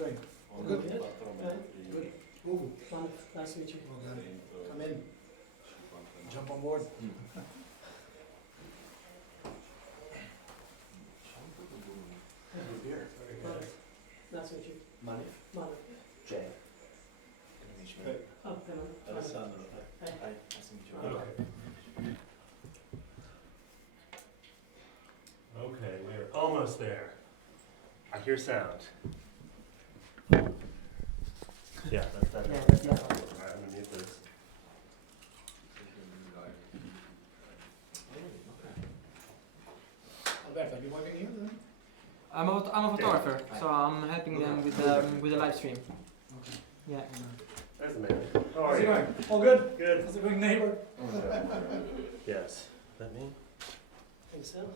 doing? Good. Good. Google. Nice to meet you. Well done. Come in. Jump on board. Nice to meet you. Mani. Manu. Jay. Good. Oh, hello. Alessandro. Hi. Hi. Nice to meet you. Okay, we're almost there. I hear sound. Yeah, that's that. Yeah, that's that one. Alright, I'm gonna mute this. Alberto, are you working here then? I'm a photographer, so I'm helping them with the live stream. Okay. Yeah. There's the man. How are How's it you? going? All good? Good. How's it going, neighbor? Yes. Is that me? Think so?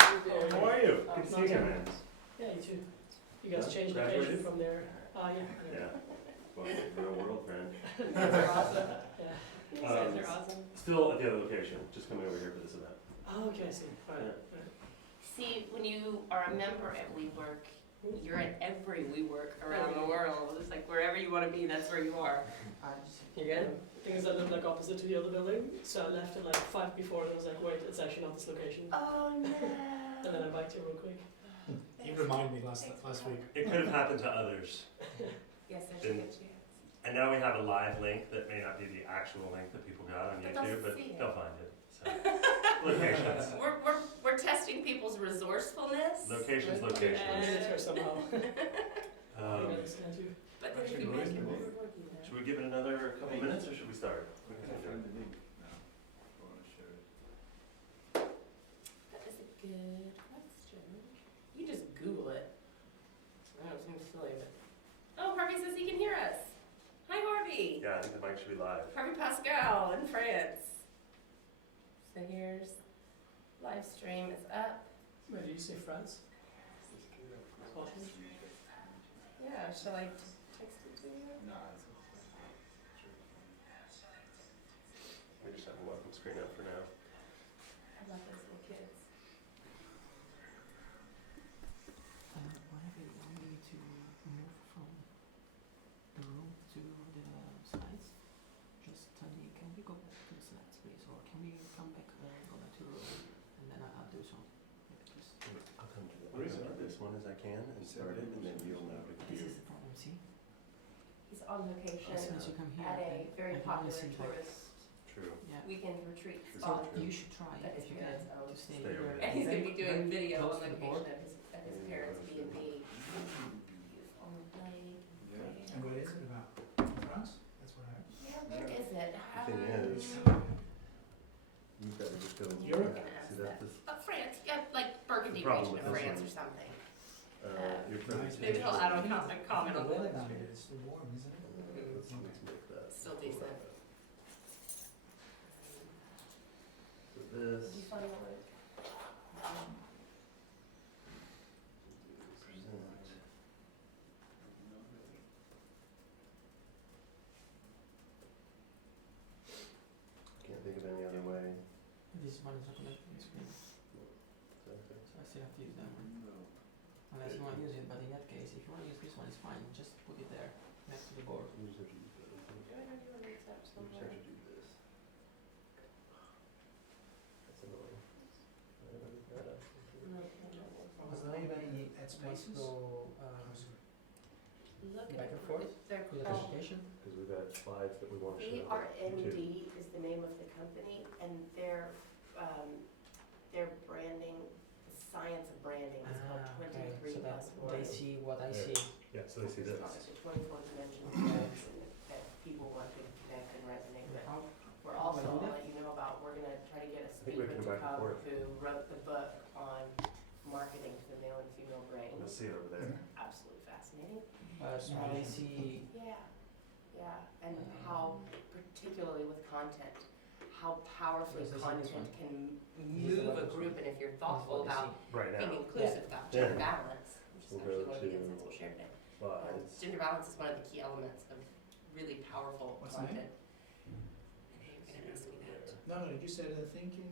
How are you? Good to see you again, man. Yeah, you too. You guys Yeah, changed graduated? location from there. Yeah. Yeah. Well, real world friend. They're awesome. Yeah. You guys Um, are awesome. Still at the other location, just coming over here for this event. Oh, okay, I see. Alright. See, when you are a member at WeWork, you're at every WeWork around the world. It's like wherever you want to be, that's where you are. You good? Thing is, I live like opposite to the other building, so I left at like 5 before, and I was like, wait, it's actually not this location. Oh no. And then I biked here real quick. You reminded me last week. It could have happened to others. Yes, there's a good chance. And now we have a live link that may not be the actual link that people got on But they'll YouTube, but see it. they'll find it. So. Locations. We're testing people's resourcefulness. Locations, I locations. made it here somehow. Um, But then if you make it, we're working there. should we give it another couple minutes or should we start? That is a good question. You just Google it. I know it seems silly, but. Oh, Harvey says he can hear us. Hi, Harvey. Yeah, I think the mic should be live. Harvey Pascal in France. So here's live stream is up. Wait, did you say France? Scotland? Yeah, shall I text it to you? We just have a welcome screen up for now. I love those little kids. Whenever you want me to move from the room to the slides, just tell me, can we go back to the slides, please? Or can we come back and go back to the room? And then I'll do so. I'll come to this one as I can and start it, and then you'll know to This cue. is the problem, see? He's on location As soon as you come here, at a I very can only popular see, like, tourist True. Yeah. weekend retreat True. spot. So you should try, That if is you can, parents' own. to stay Stay over very- And he's gonna be very- doing very video close on to the location board. of his parents' B&B. Beautiful lake. And what is it about? France? That's what I heard. Yeah, where is it? The thing is, you've got to just go. Europe? See, that's this, France, yeah, like Burgundy The problem region of with this France one- or something. your presentation. Maybe he'll add on comment on The weather the down here is still warm, isn't it? Let's make that. Still decent. So this. Did you find the link? Present. Can't think of any other way. This one is not connected to the screen, so I still have to use that one. Unless you want to use it, but in that case, if you want to use this one, it's fine, just put it there, next to the board. You just have to use that, I think. Do I know you on WhatsApp You just somewhere? have to do this. That's annoying. I don't know that. No, no. Was there anybody at Spaces? Look Back at and forth They're with the called presentation. Because we've got slides that we want to show. ARND is the name of the company, and their branding, the science of branding is called 23 So that plus they 1. see what I Yeah. see. Yeah, so they see this. It's the 24 dimension effects that people want to connect and resonate with. How- We're also, Wanna do I'll that? let you know about, we're gonna try to get a think we speaker can to go back and come forth. who wrote the book on marketing to the male and female brain. You'll see it over there. Absolutely fascinating. How they see, Yeah, and how, particularly with content, how powerfully So is this in this content one? can This is the move a one. group, and if you're this is thoughtful what they about Right being now, inclusive, about Yeah. gender balance, which is We'll actually go one of the to insights we'll share today. slides. Gender balance is one of the key elements of really powerful What's the name? content. You're gonna ask me that. No, you said thinking,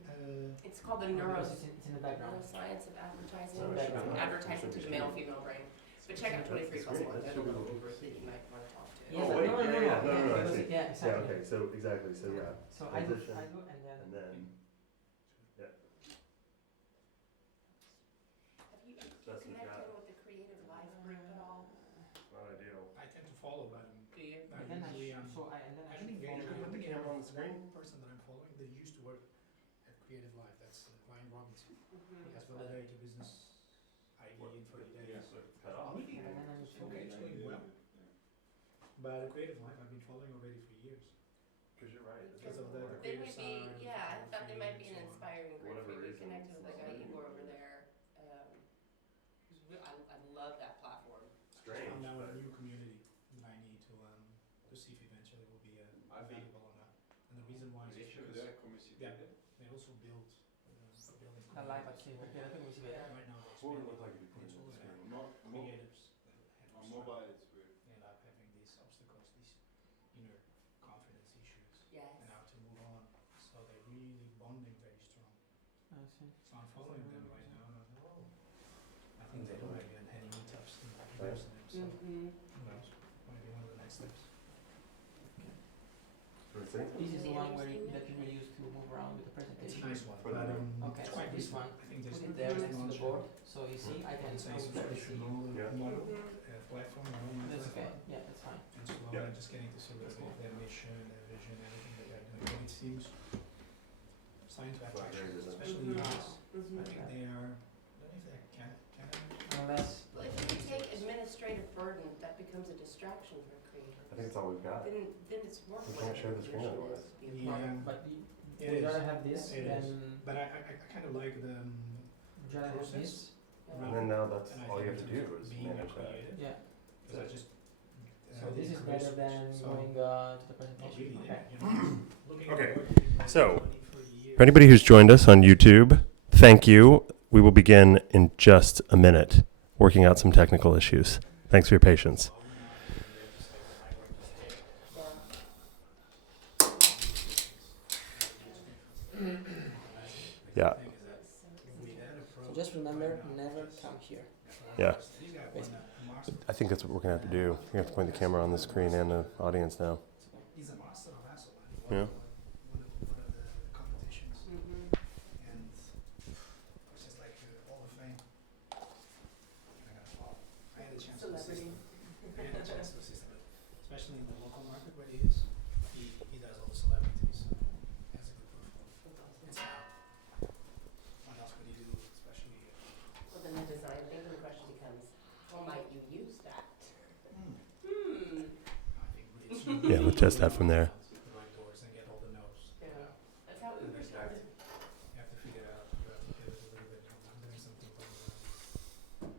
It's called the because it's in the background. neuroscience of advertising, So it should be- advertising it to should the be- male-female brain. But check out 23 plus great. 1. That's They're the super little cool. group that you might want to talk to. Yeah, Oh, but wait, no, yeah, no, yeah, no, no, I because see. yeah, Yeah, exactly. okay, so exactly, so yeah. So I do, Transition. and then. And then, Have you That's what connected got- with the Creative Life group at all? not ideal. I tend to follow, but Do you? And then I, usually, and then I I should don't engage. follow Put the you. camera on the screen. One person that I'm following, they used to work at Creative Life. That's Ryan Robinson. He has built a very to business ID in 30 days. Cut off. Really? And then I will follow Okay, you. it's going well. But Creative Life, I've been following already for years. Because you're right. Because of the They creative might be, side, yeah, I thought they might be an and so on. inspiring group Whatever for you. We reason, connected with it's a guy, like- Igor, over there. I love that platform. Strange, I'm now but in a new community that I need to see if eventually will be valuable or not. And the reason why is because yeah, they also build building La live sì, perché la come si vede. right now. what would it look like if you put It's it on all the about screen? creatives that On have mobile, it's weird. end up having these obstacles, these inner confidence issues, Yes. and how to move on. So they're really bonding very strong. Ah, sì. So I'm following them right now, and I'm like, oh, I think they don't have any meetups in Right. person. So Mm-hmm. who knows? Might be one of the next steps. Let's see. This is the Really one where interesting. that you will use to move around with the It's a presentation. nice one, For but the- Okay, it's so quite this recent. one, I think there's put it there next to the launch board, so you see, I can It's a totally see you. traditional Yeah. model platform, an online That's okay, platform. yeah, that's fine. And slowly Yeah. I'm just getting to see That's what cool. their mission, their vision, everything that they're doing. And it seems starting to have Well, traction, very good. especially in the US. Mm-hmm. I think they are, I don't know if they're Canada. Unless, Well, if you take administrative burden, that becomes a distraction for creators. I think it's all we've got. Then it's worth We what can't share the your screen vision otherwise. is to be a part Yeah. of. but It we'd is. rather have this It than, is. But I kind of like the would rather have process. this, Yeah. And then now that's And I all you think have to in terms do of is being a manage that. creative, yeah. because I just So this is did better research, than so going to the not presentation. really Okay. there, you know. Looking at Okay, work that people so, have done 20, 30 years. For anybody who's joined us on YouTube, thank you. We will begin in just a minute, working out some technical issues. Thanks for your patience. Yeah. So just remember, never come here. Yeah. I think that's what we're gonna have to do. You have to point the camera on the screen and the audience now. He's a master of Hasselblad. Yeah. One of the competitions, Mm-hmm. and it's just like Hall of Fame. I had a chance to assist Celebrity. him. I had a chance to assist him, especially in the local market where he is. He does all the celebrities. Has a good portfolio. It's out. What else could he do, especially? Well, then the design thinking question becomes, how might you use that? Hmm. Hmm. I think it's Yeah, we'll test that from there. The right doors and get all the notes. Yeah. That's how And Uber then started. you have to figure out, you have to pivot a little bit. I'm doing something from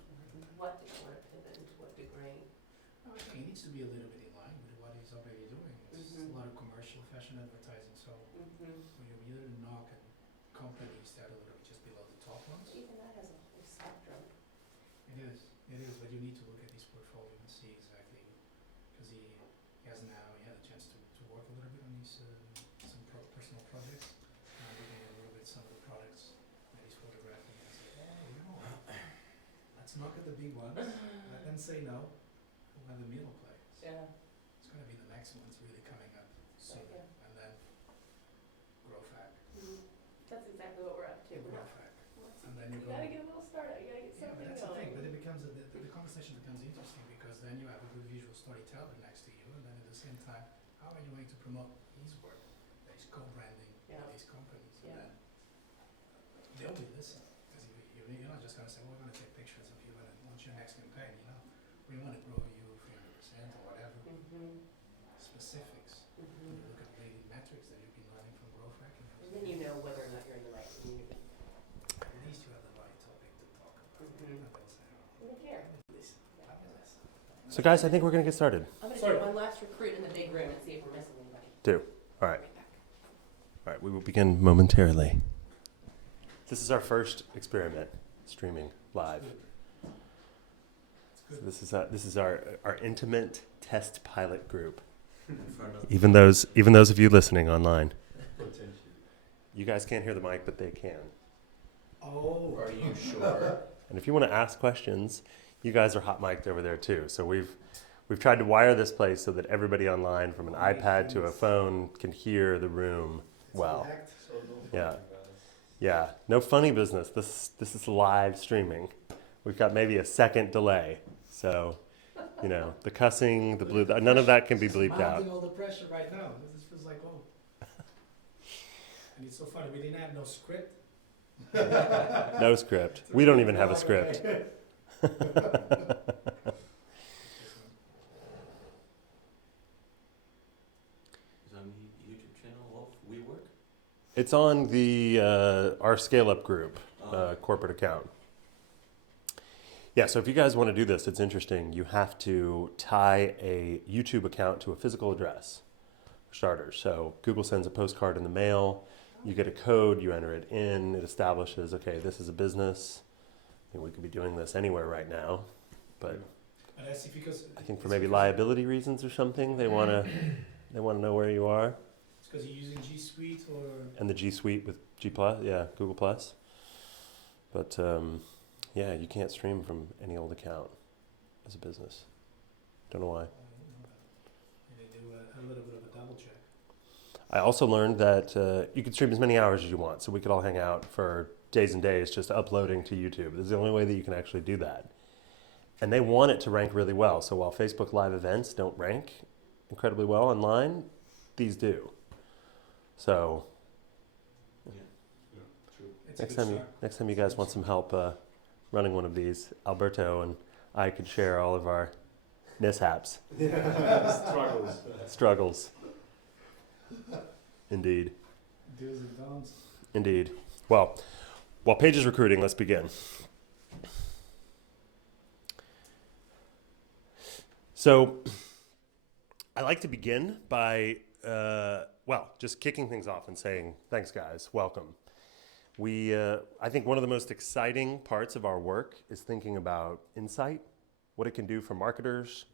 What do you want to pivot and to what degree? I think it needs to be a little bit in line with what he's already doing. It's Mhm. a lot of commercial fashion advertising, so Mm-hmm. when you really knock at companies that are a little bit just below the top ones, Even that has a whole spectrum. it is, but you need to look at his portfolio and see exactly, because he had a chance to work a little bit on his, some personal projects, looking at a little bit some of the products that he's photographing, and I said, you know, let's knock at the big ones, let them say no, we'll have the middle players. Yeah. It's gonna be the next ones really coming up soon, Yeah. and then GrowFac, Mhm. That's exactly what we're up to. We're not. GrowFac, and then you You go. gotta get a little started. You gotta get Yeah, but something that's the thing, going. but it becomes, the conversation becomes interesting, because then you have a good visual storyteller next to you, and then at the same time, how are you going to promote his work, that he's co-branding Yeah. with these companies, and Yeah. then they'll be listening, because you're not just gonna say, well, we're gonna take pictures of you and then launch your next campaign, we wanna grow you 300% or whatever, Mm-hmm. specifics. When Mm-hmm. you look at the leading metrics that you've been running from GrowFac, And then you know whether or not you're in the right community. at least you have the right topic to talk about. Mhm. And they'll say, oh, Look here. listen, fabulous. So guys, I think we're gonna get started. I'm gonna Sorry. do one last recruit in the big room and see if we're missing anybody. Do. All right. Right back. All right, we will begin momentarily. This is our first experiment, streaming live. It's So good. this is our intimate test pilot group. Even those of you listening online, you guys can't hear the mic, but they can. Oh, Are you sure? And if you want to ask questions, you guys are hot mic'd over there too. So we've tried to wire this place so that everybody online from an iPad to a phone can hear the room well. Yeah. Yeah. No funny business. This is live streaming. We've got maybe a second delay. So, you know, the cussing, the blue, none of that can be bleeped out. Mounting all the pressure right now. This feels like, oh. And it's so funny. We didn't have no script. No script. We don't even have a script. It's on the our Scale Up group, corporate account. Yeah, so if you guys want to do this, it's interesting. You have to tie a YouTube account to a physical address, for starters. So Google sends a postcard in the mail. You get a code, you enter it in. It establishes, okay, this is a business. I think we could be doing this anywhere right now, but And that's because I think for maybe liability reasons or something, they want to know where you are. It's because you're using G Suite or. And the G Suite with G Plus, yeah, Google Plus. But yeah, you can't stream from any old account as a business. Don't know why. They do a little bit of a double check. I also learned that you could stream as many hours as you want, so we could all hang out for days and days just uploading to YouTube. This is the only way that you can actually do that. And they want it to rank really well. So while Facebook Live events don't rank incredibly well online, these do. So next time you guys want some help running one of these, Alberto and I could share all of our mishaps. Struggles. Indeed. Do's and don'ts. Indeed. Well, while Paige is recruiting, let's begin. So, I like to begin by, just kicking things off and saying, thanks guys, welcome. I think one of the most exciting parts of our work is thinking about Insight, what it can do for marketers,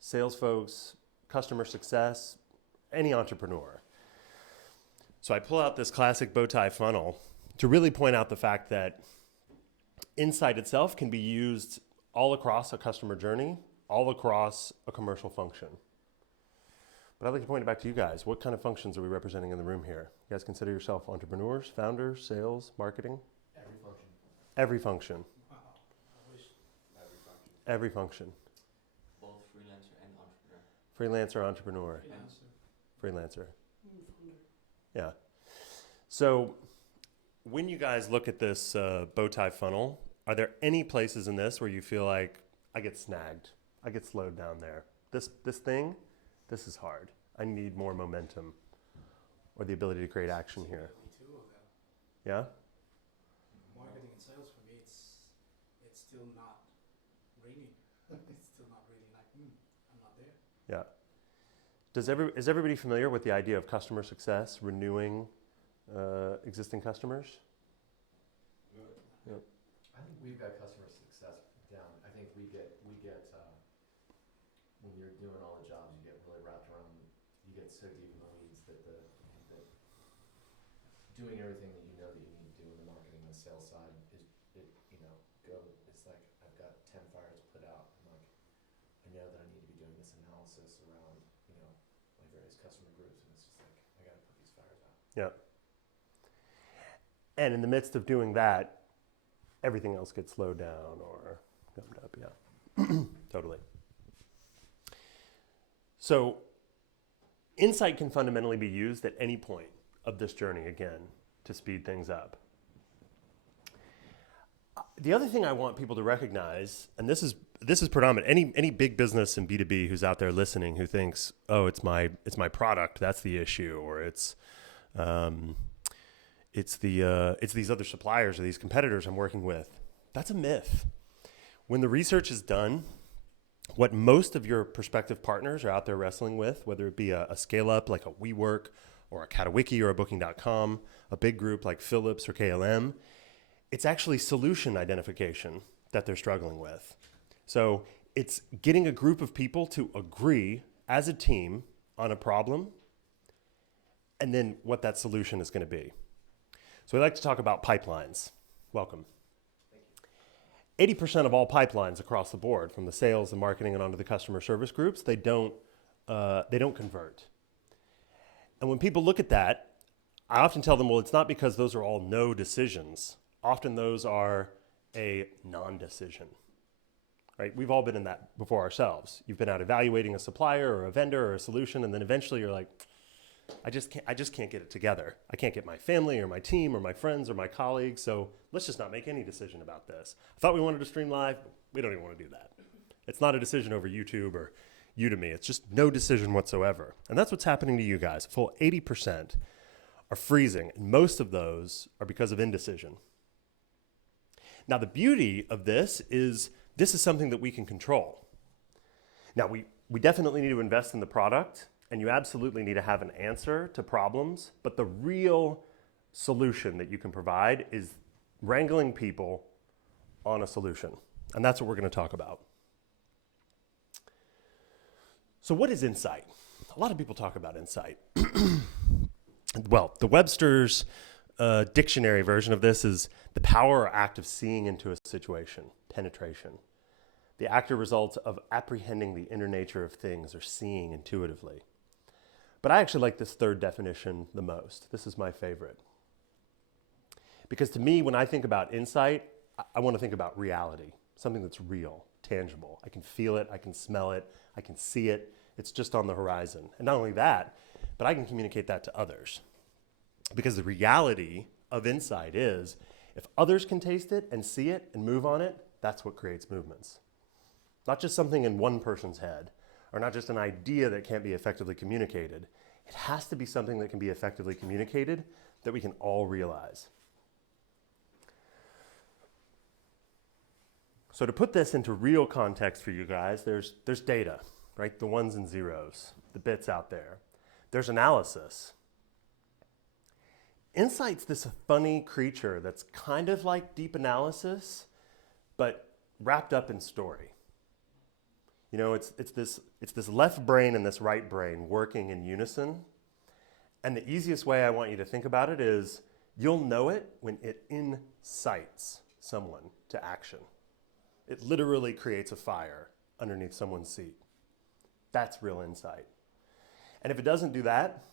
sales folks, customer success, any entrepreneur. So I pull out this classic bow tie funnel to really point out the fact that Insight itself can be used all across a customer journey, all across a commercial function. But I'd like to point it back to you guys. What kind of functions are we representing in the room here? You guys consider yourself entrepreneurs, founders, sales, marketing? Every function. Every function. Wow. I wish. Every function. Both freelancer and entrepreneur. Freelancer, entrepreneur. Freelancer. Freelancer. Yeah. So when you guys look at this bow tie funnel, are there any places in this where you feel like I get snagged? I get slowed down there. This is hard. I need more momentum or the ability to create action here. Me too of that. Yeah? Marketing and sales for me, it's still not ringing. It's still not really like, I'm not there. Yeah. Is everybody familiar with the idea of customer success, renewing existing customers? I think we've got customer success down. I think we get when you're doing all the jobs, you get really wrapped around. You get so deep in the weeds that doing everything that you know that you need to do in the marketing and the sales side is it's like I've got 10 fires put out. I'm like, I know that I need to be doing this analysis around my various customer groups, and it's just like I got to put these fires out. Yeah. And in the midst of doing that, everything else gets slowed down or gummed up. Yeah, totally. So Insight can fundamentally be used at any point of this journey, again, to speed things up. The other thing I want people to recognize, and this is predominant, any big business in B2B who's out there listening who thinks, oh, it's my product, that's the issue, or it's these other suppliers or these competitors I'm working with. That's a myth. When the research is done, what most of your prospective partners are out there wrestling with, whether it be a scale up like a WeWork or a Katawiki or a Booking.com, a big group like Philips or KLM, it's actually solution identification that they're struggling with. So it's getting a group of people to agree as a team on a problem and then what that solution is going to be. So we like to talk about pipelines. Welcome. 80% of all pipelines across the board, from the sales and marketing and onto the customer service groups, they don't convert. And when people look at that, I often tell them, well, it's not because those are all no decisions. Often those are a non-decision, right? We've all been in that before ourselves. You've been out evaluating a supplier or a vendor or a solution, and then eventually you're like, I just can't get it together. I can't get my family or my team or my friends or my colleagues, so let's just not make any decision about this. I thought we wanted to stream live. We don't even want to do that. It's not a decision over YouTube or Udemy. It's just no decision whatsoever. And that's what's happening to you guys. A full 80% are freezing, and most of those are because of indecision. Now, the beauty of this is something that we can control. Now, we definitely need to invest in the product, and you absolutely need to have an answer to problems, but the real solution that you can provide is wrangling people on a solution. And that's what we're going to talk about. So what is insight? A lot of people talk about insight. Well, the Webster's dictionary version of this is the power or act of seeing into a situation, penetration. The act or result of apprehending the inner nature of things or seeing intuitively. But I actually like this third definition the most. This is my favorite. Because to me, when I think about insight, I want to think about reality, something that's real, tangible. I can feel it, I can smell it, I can see it. It's just on the horizon. And not only that, but I can communicate that to others. Because the reality of insight is, if others can taste it and see it and move on it, that's what creates movements. Not just something in one person's head, or not just an idea that can't be effectively communicated. It has to be something that can be effectively communicated that we can all realize. So to put this into real context for you guys, there's data, right? The ones and zeros, the bits out there. There's analysis. Insight's this funny creature that's kind of like deep analysis, but wrapped up in story. You know, it's this left brain and this right brain working in unison. And the easiest way I want you to think about it is you'll know it when it incites someone to action. It literally creates a fire underneath someone's seat. That's real insight. And if it doesn't do that,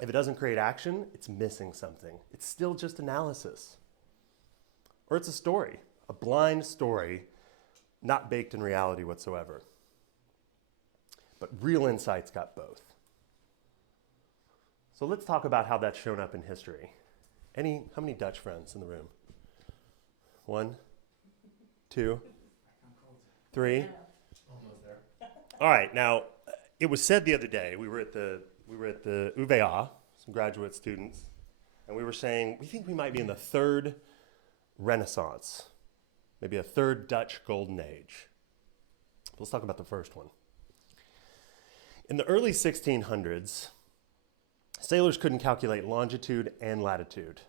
if it doesn't create action, it's missing something. It's still just analysis. Or it's a story, a blind story, not baked in reality whatsoever. But real insight's got both. So let's talk about how that's shown up in history. How many Dutch friends in the room? 1, 2, 3. Almost there. All right, now it was said the other day, we were at the UvA, some graduate students, and we were saying we think we might be in the third Renaissance, maybe a third Dutch golden age. Let's talk about the first one. In the early 1600s, sailors couldn't calculate longitude and latitude,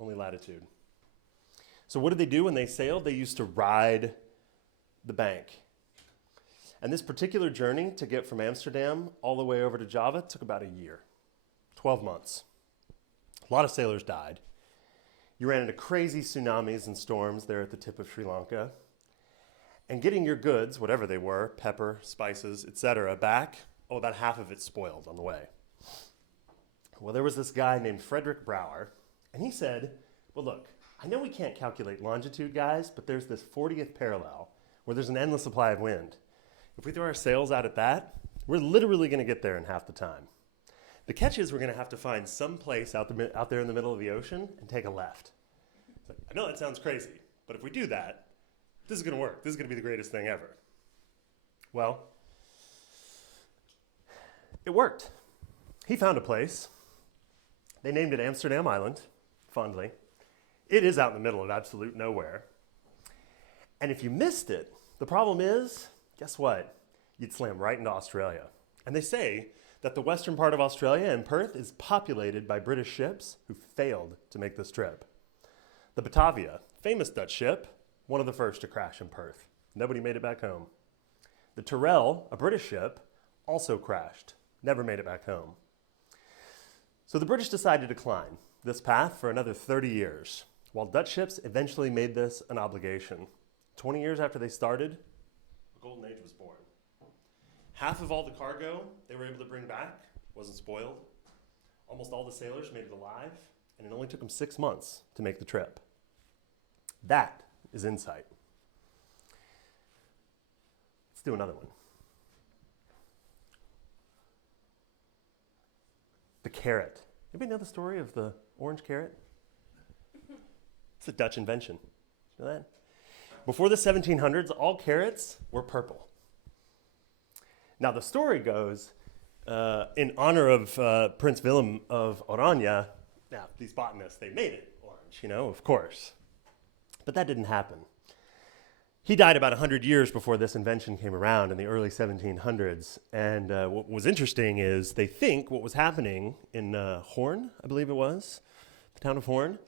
only latitude. So what did they do when they sailed? They used to ride the bank. And this particular journey to get from Amsterdam all the way over to Java took about a year, 12 months. A lot of sailors died. You ran into crazy tsunamis and storms there at the tip of Sri Lanka. And getting your goods, whatever they were, pepper, spices, etc., back, about half of it spoiled on the way. Well, there was this guy named Frederick Brouwer, and he said, well, look, I know we can't calculate longitude, guys, but there's this 40th parallel where there's an endless supply of wind. If we throw our sails out at that, we're literally going to get there in half the time. The catch is we're going to have to find some place out there in the middle of the ocean and take a left. I know that sounds crazy, but if we do that, this is going to work. This is going to be the greatest thing ever. Well, it worked. He found a place. They named it Amsterdam Island, fondly. It is out in the middle of absolute nowhere. And if you missed it, the problem is, guess what? You'd slam right into Australia. And they say that the western part of Australia and Perth is populated by British ships who failed to make this trip. The Batavia, famous Dutch ship, one of the first to crash in Perth. Nobody made it back home. The Tyrrell, a British ship, also crashed. Never made it back home. So the British decided to decline this path for another 30 years, while Dutch ships eventually made this an obligation. 20 years after they started, the Golden Age was born. Half of all the cargo they were able to bring back wasn't spoiled. Almost all the sailors made it alive, and it only took them 6 months to make the trip. That is insight. Let's do another one. The carrot. Anybody know the story of the orange carrot? It's a Dutch invention. You know that? Before the 1700s, all carrots were purple. Now the story goes, in honor of Prince Willem of Oranje, now these botanists, they made it orange, of course. But that didn't happen. He died about 100 years before this invention came around in the early 1700s. And what was interesting is they think what was happening in Hoorn, I believe it was, the town of Hoorn,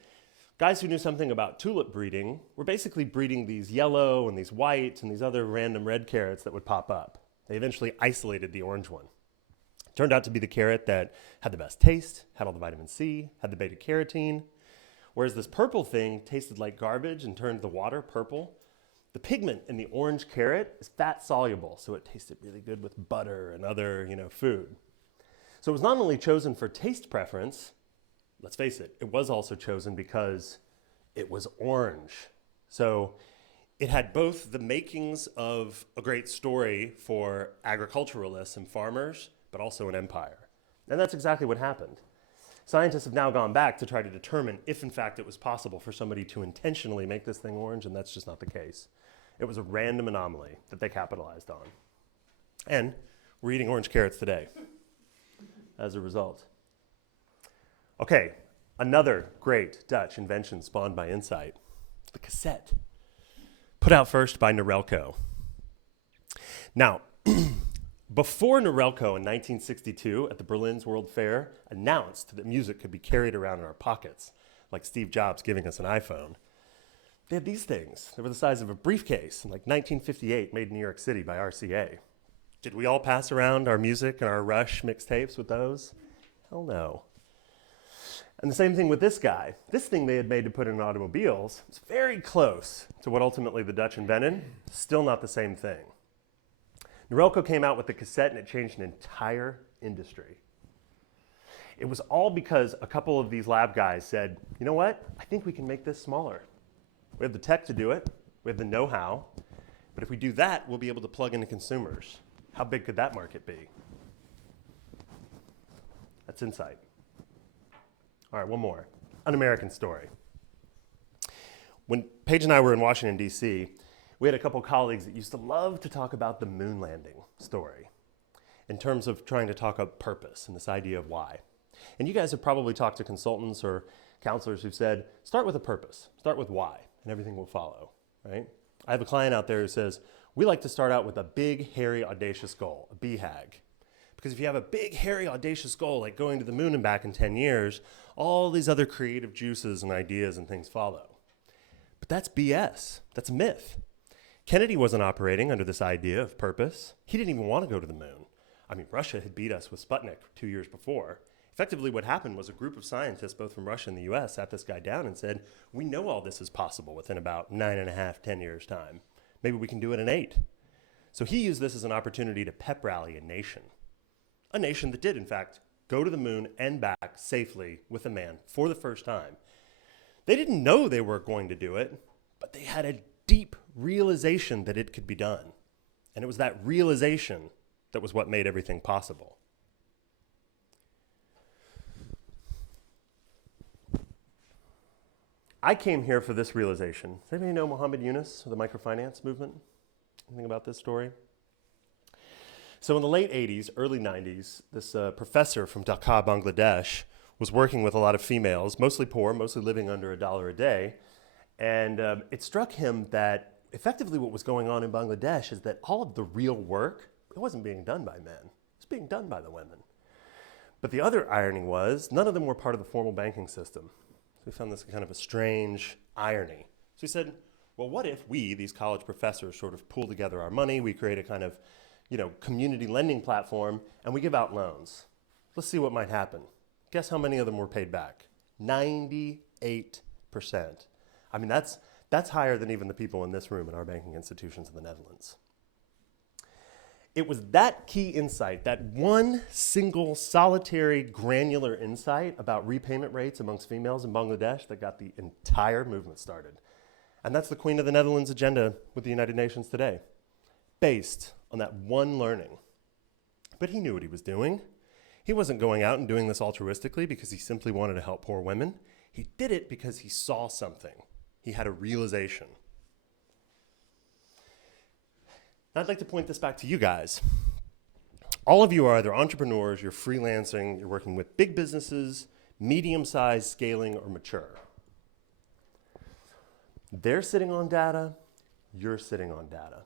guys who knew something about tulip breeding were basically breeding these yellow and these white and these other random red carrots that would pop up. They eventually isolated the orange one. It turned out to be the carrot that had the best taste, had all the vitamin C, had the beta carotene, whereas this purple thing tasted like garbage and turned the water purple. The pigment in the orange carrot is fat soluble, so it tasted really good with butter and other, food. So it was not only chosen for taste preference, let's face it, it was also chosen because it was orange. So it had both the makings of a great story for agriculturalists and farmers, but also an empire. And that's exactly what happened. Scientists have now gone back to try to determine if, in fact, it was possible for somebody to intentionally make this thing orange, and that's just not the case. It was a random anomaly that they capitalized on. And we're eating orange carrots today as a result. Okay, another great Dutch invention spawned by insight, the cassette, put out first by Norelco. Now, before Norelco in 1962 at the Berlin's World Fair announced that music could be carried around in our pockets, like Steve Jobs giving us an iPhone, they had these things. They were the size of a briefcase in 1958, made in New York City by RCA. Did we all pass around our music and our Rush mixtapes with those? Hell no. And the same thing with this guy. This thing they had made to put in automobiles was very close to what ultimately the Dutch invented. Still not the same thing. Norelco came out with the cassette and it changed an entire industry. It was all because a couple of these lab guys said, you know what? I think we can make this smaller. We have the tech to do it. We have the know-how. But if we do that, we'll be able to plug into consumers. How big could that market be? That's insight. All right, one more. An American story. When Paige and I were in Washington, D.C., we had a couple colleagues that used to love to talk about the moon landing story in terms of trying to talk about purpose and this idea of why. And you guys have probably talked to consultants or counselors who've said, start with a purpose, start with why, and everything will follow, right? I have a client out there who says, we like to start out with a big, hairy, audacious goal, a BHAG. Because if you have a big, hairy, audacious goal, like going to the moon and back in 10 years, all these other creative juices and ideas and things follow. But that's BS. That's a myth. Kennedy wasn't operating under this idea of purpose. He didn't even want to go to the moon. I mean, Russia had beat us with Sputnik 2 years before. Effectively, what happened was a group of scientists, both from Russia and the US, sat this guy down and said, we know all this is possible within about 9.5, 10 years' time. Maybe we can do it in 8. So he used this as an opportunity to pep rally a nation that did, in fact, go to the moon and back safely with a man for the first time. They didn't know they were going to do it, but they had a deep realization that it could be done. And it was that realization that was what made everything possible. I came here for this realization. Does anybody know Muhammad Yunus, the microfinance movement? Anything about this story? So in the late 80s, early 90s, this professor from Dhaka, Bangladesh, was working with a lot of females, mostly poor, mostly living under $1 a day. And it struck him that effectively what was going on in Bangladesh is that all of the real work, it wasn't being done by men. It was being done by the women. But the other irony was none of them were part of the formal banking system. So we found this kind of a strange irony. So he said, well, what if we, these college professors, sort of pool together our money, we create a kind of community lending platform, and we give out loans. Let's see what might happen. Guess how many of them were paid back? 98%. I mean, that's That's higher than even the people in this room in our banking institutions in the Netherlands. It was that key insight, that one single solitary granular insight about repayment rates amongst females in Bangladesh that got the entire movement started. And that's the Queen of the Netherlands agenda with the United Nations today, based on that one learning. But he knew what he was doing. He wasn't going out and doing this altruistically because he simply wanted to help poor women. He did it because he saw something. He had a realization. I'd like to point this back to you guys. All of you are either entrepreneurs, you're freelancing, you're working with big businesses, medium-sized, scaling, or mature. They're sitting on data, you're sitting on data.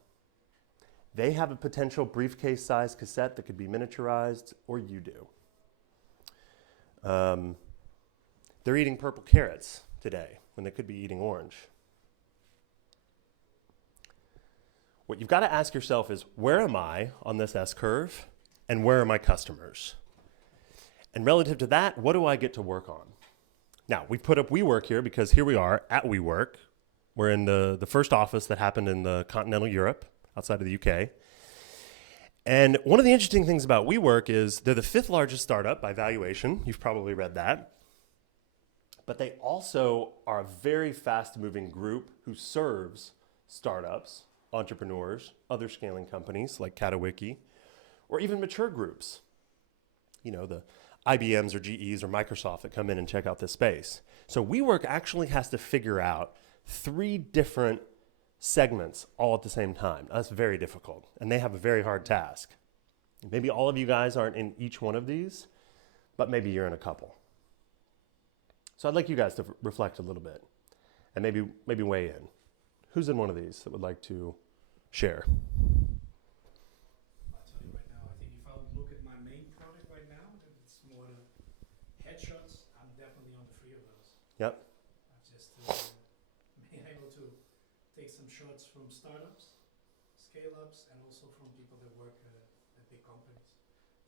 They have a potential briefcase-sized cassette that could be miniaturized, or you do. They're eating purple carrots today when they could be eating orange. What you've got to ask yourself is, where am I on this S-curve, and where are my customers? And relative to that, what do I get to work on? Now, we've put up WeWork here because here we are at WeWork. We're in the first office that happened in the continental Europe, outside of the UK. And one of the interesting things about WeWork is they're the 5th largest startup by valuation. You've probably read that. But they also are a very fast-moving group who serves startups, entrepreneurs, other scaling companies like Katawiki, or even mature groups. You know, the IBMs or GEs or Microsoft that come in and check out this space. So WeWork actually has to figure out 3 different segments all at the same time. That's very difficult, and they have a very hard task. Maybe all of you guys aren't in each one of these, but maybe you're in a couple. So I'd like you guys to reflect a little bit and maybe weigh in. Who's in one of these that would like to share? I'll tell you right now, I think if I look at my main product right now, it's more the headshots. I'm definitely on the 3 of those. Yep. I've just been able to take some shots from startups, scale-ups, and also from people that work at big companies.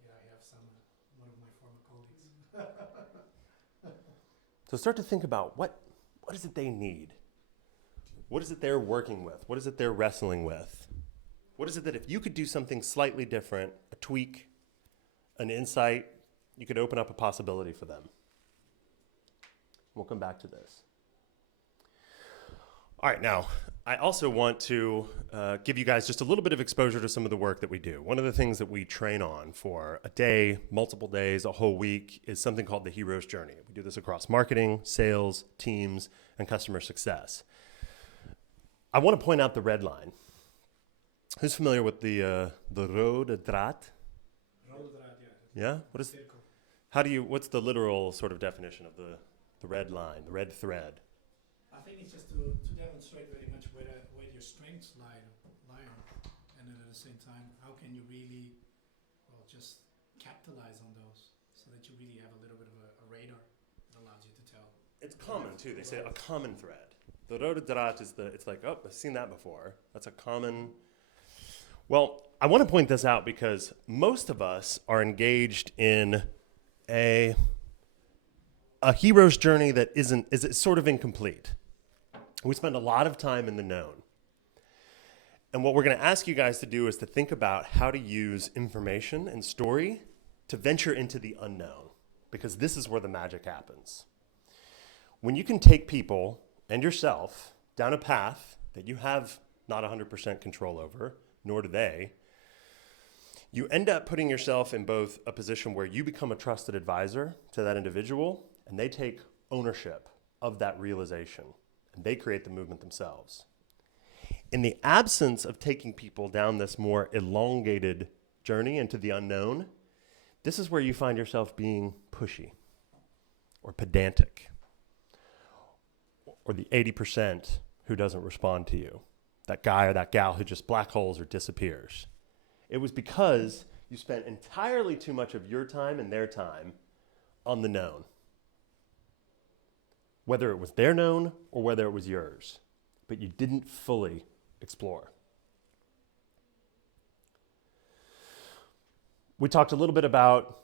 Yeah, I have one of my former colleagues. So start to think about what is it they need? What is it they're working with? What is it they're wrestling with? What is it that if you could do something slightly different, a tweak, an insight, you could open up a possibility for them? We'll come back to this. All right, now, I also want to give you guys just a little bit of exposure to some of the work that we do. One of the things that we train on for a day, multiple days, a whole week is something called the Hero's Journey. We do this across marketing, sales, teams, and customer success. I want to point out the red line. Who's familiar with the rode draad? Yeah? What's the literal sort of definition of the red line, the red thread? I think it's just to demonstrate very much where your strengths lie on, and then at the same time, how can you really, just capitalize on those, so that you really have a little bit of a radar that allows you to tell. It's common too. They say a common thread. The rode draad is it's like, oh, I've seen that before. That's a common. Well, I want to point this out because most of us are engaged in a hero's journey that is sort of incomplete. We spend a lot of time in the known. And what we're going to ask you guys to do is to think about how to use information and story to venture into the unknown, because this is where the magic happens. When you can take people and yourself down a path that you have not 100% control over, nor do they, you end up putting yourself in both a position where you become a trusted advisor to that individual, and they take ownership of that realization, and they create the movement themselves. In the absence of taking people down this more elongated journey into the unknown, this is where you find yourself being pushy or pedantic, or the 80% who doesn't respond to you, that guy or that gal who just black holes or disappears. It was because you spent entirely too much of your time and their time on the known, whether it was their known or whether it was yours, but you didn't fully explore. We talked a little bit about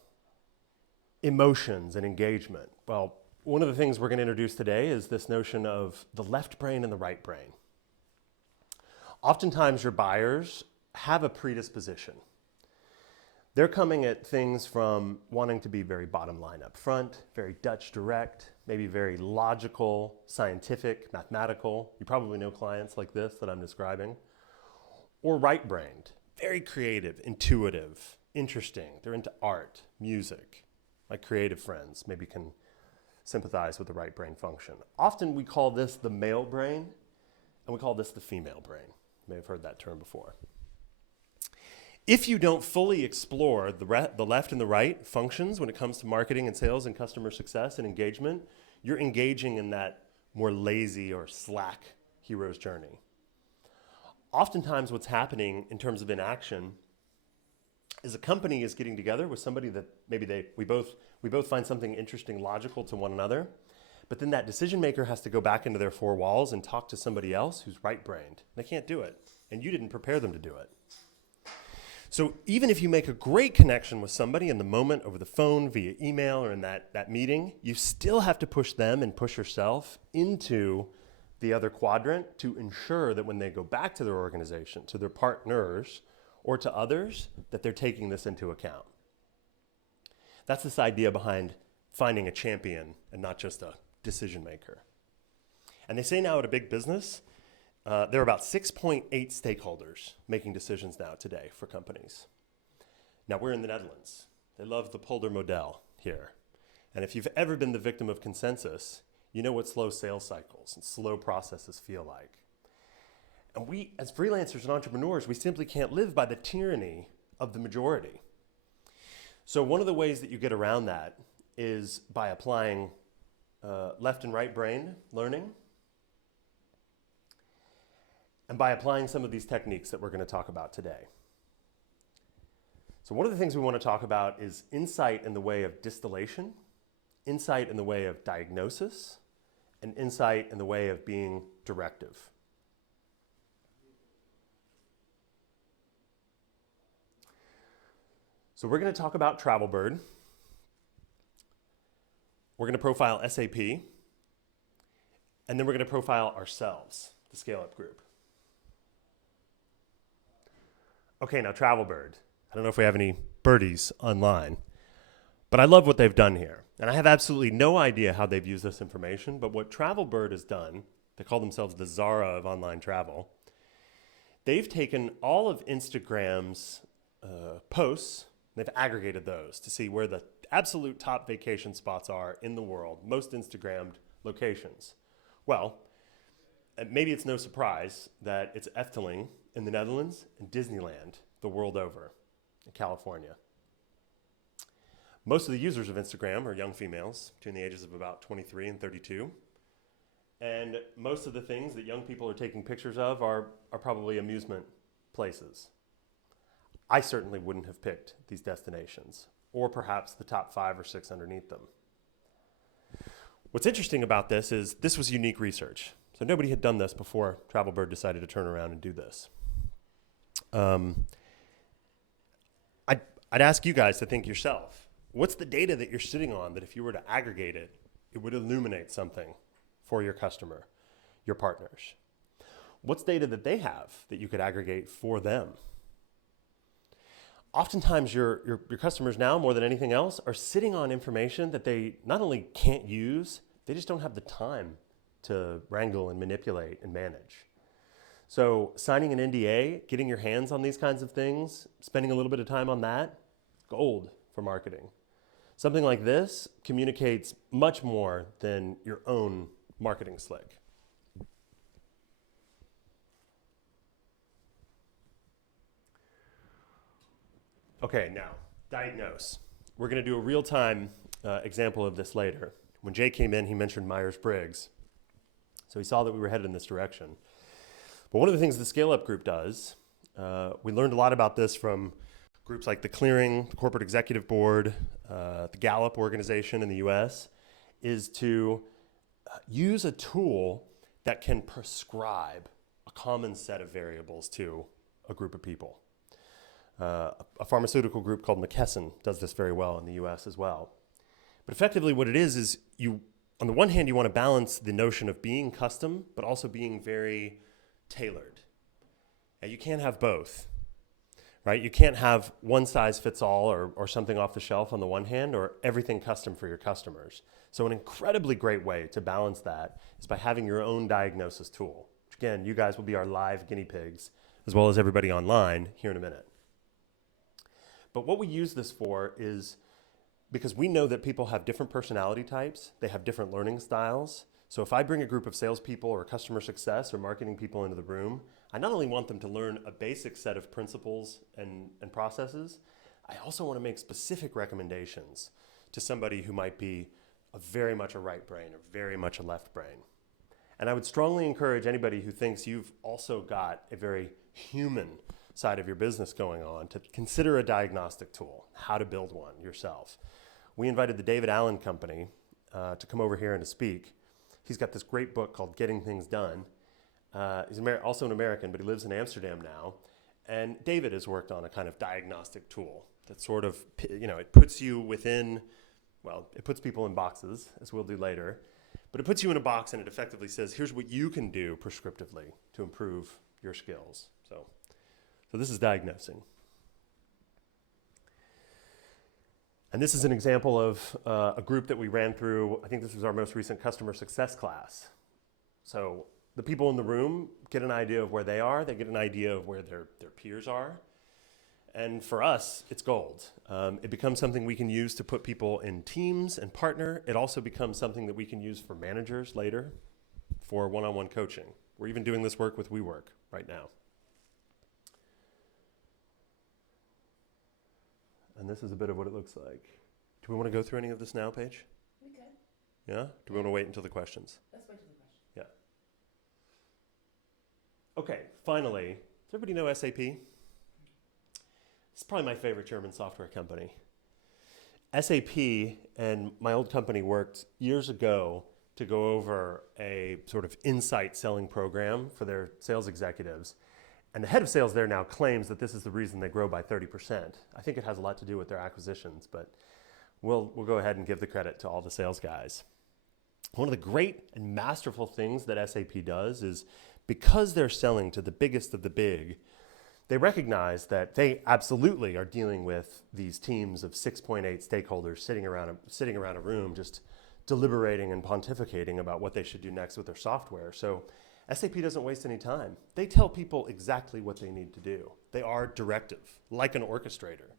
emotions and engagement. Well, one of the things we're going to introduce today is this notion of the left brain and the right brain. Oftentimes, your buyers have a predisposition. They're coming at things from wanting to be very bottom line up front, very Dutch direct, maybe very logical, scientific, mathematical. You probably know clients like this that I'm describing. Or right-brained, very creative, intuitive, interesting. They're into art, music. My creative friends maybe can sympathize with the right brain function. Often we call this the male brain, and we call this the female brain. You may have heard that term before. If you don't fully explore the left and the right functions when it comes to marketing and sales and customer success and engagement, you're engaging in that more lazy or slack hero's journey. Oftentimes what's happening in terms of inaction is a company is getting together with somebody that maybe we both find something interesting, logical to one another, but then that decision maker has to go back into their four walls and talk to somebody else who's right-brained. They can't do it, and you didn't prepare them to do it. So even if you make a great connection with somebody in the moment over the phone, via email, or in that meeting, you still have to push them and push yourself into the other quadrant to ensure that when they go back to their organization, to their partners, or to others, that they're taking this into account. That's this idea behind finding a champion and not just a decision maker. And they say now at a big business, there are about 6.8 stakeholders making decisions now today for companies. Now we're in the Netherlands. They love the Polder model here. And if you've ever been the victim of consensus, you know what slow sales cycles and slow processes feel like. And we, as freelancers and entrepreneurs, we simply can't live by the tyranny of the majority. So one of the ways that you get around that is by applying left and right brain learning, and by applying some of these techniques that we're going to talk about today. So one of the things we want to talk about is insight in the way of distillation, insight in the way of diagnosis, and insight in the way of being directive. So we're going to talk about Travelbird. We're going to profile SAP, and then we're going to profile ourselves, the Scale Up Group. Okay, now Travelbird. I don't know if we have any birdies online, but I love what they've done here. And I have absolutely no idea how they've used this information, but what Travelbird has done, they call themselves the Zara of online travel. They've taken all of Instagram's posts, they've aggregated those to see where the absolute top vacation spots are in the world, most Instagrammed locations. Well, maybe it's no surprise that it's Efteling in the Netherlands and Disneyland the world over in California. Most of the users of Instagram are young females between the ages of about 23 and 32. And most of the things that young people are taking pictures of are probably amusement places. I certainly wouldn't have picked these destinations, or perhaps the top 5 or 6 underneath them. What's interesting about this is this was unique research. So nobody had done this before Travelbird decided to turn around and do this. I'd ask you guys to think yourself, what's the data that you're sitting on that if you were to aggregate it, it would illuminate something for your customer, your partners? What's data that they have that you could aggregate for them? Oftentimes your customers now, more than anything else, are sitting on information that they not only can't use, they just don't have the time to wrangle and manipulate and manage. So signing an NDA, getting your hands on these kinds of things, spending a little bit of time on that, gold for marketing. Something like this communicates much more than your own marketing slick. Okay, now, diagnose. We're going to do a real-time example of this later. When Jay came in, he mentioned Myers-Briggs. So he saw that we were headed in this direction. But one of the things the Scale Up Group does, we learned a lot about this from groups like the Clearing, the Corporate Executive Board, the Gallup organization in the US, is to use a tool that can prescribe a common set of variables to a group of people. A pharmaceutical group called McKesson does this very well in the US as well. But effectively what it is you on the one hand, you want to balance the notion of being custom, but also being very tailored. And you can't have both, right? You can't have one size fits all or something off the shelf on the one hand, or everything custom for your customers. So an incredibly great way to balance that is by having your own diagnosis tool. Again, you guys will be our live guinea pigs, as well as everybody online here in a minute. But what we use this for is because we know that people have different personality types, they have different learning styles. So if I bring a group of salespeople or customer success or marketing people into the room, I not only want them to learn a basic set of principles and processes, I also want to make specific recommendations to somebody who might be very much a right brain or very much a left brain. And I would strongly encourage anybody who thinks you've also got a very human side of your business going on to consider a diagnostic tool, how to build one yourself. We invited the David Allen Company to come over here and to speak. He's got this great book called Getting Things Done. He's also an American, but he lives in Amsterdam now. And David has worked on a kind of diagnostic tool that sort of, it puts you within, it puts people in boxes, as we'll do later. But it puts you in a box and it effectively says, here's what you can do prescriptively to improve your skills. So this is diagnosing. And this is an example of a group that we ran through. I think this was our most recent customer success class. So the people in the room get an idea of where they are. They get an idea of where their peers are. And for us, it's gold. It becomes something we can use to put people in teams and partner. It also becomes something that we can use for managers later for one-on-one coaching. We're even doing this work with WeWork right now. And this is a bit of what it looks like. Do we want to go through any of this now, Paige? We good. Yeah? Do we want to wait until the questions? Let's wait till the question. Yeah. Okay, finally, does everybody know SAP? It's probably my favorite German software company. SAP and my old company worked years ago to go over a sort of insight selling program for their sales executives. And the head of sales there now claims that this is the reason they grow by 30%. I think it has a lot to do with their acquisitions, but we'll go ahead and give the credit to all the sales guys. One of the great and masterful things that SAP does is because they're selling to the biggest of the big, they recognize that they absolutely are dealing with these teams of 6.8 stakeholders sitting around a room just deliberating and pontificating about what they should do next with their software. So SAP doesn't waste any time. They tell people exactly what they need to do. They are directive, like an orchestrator.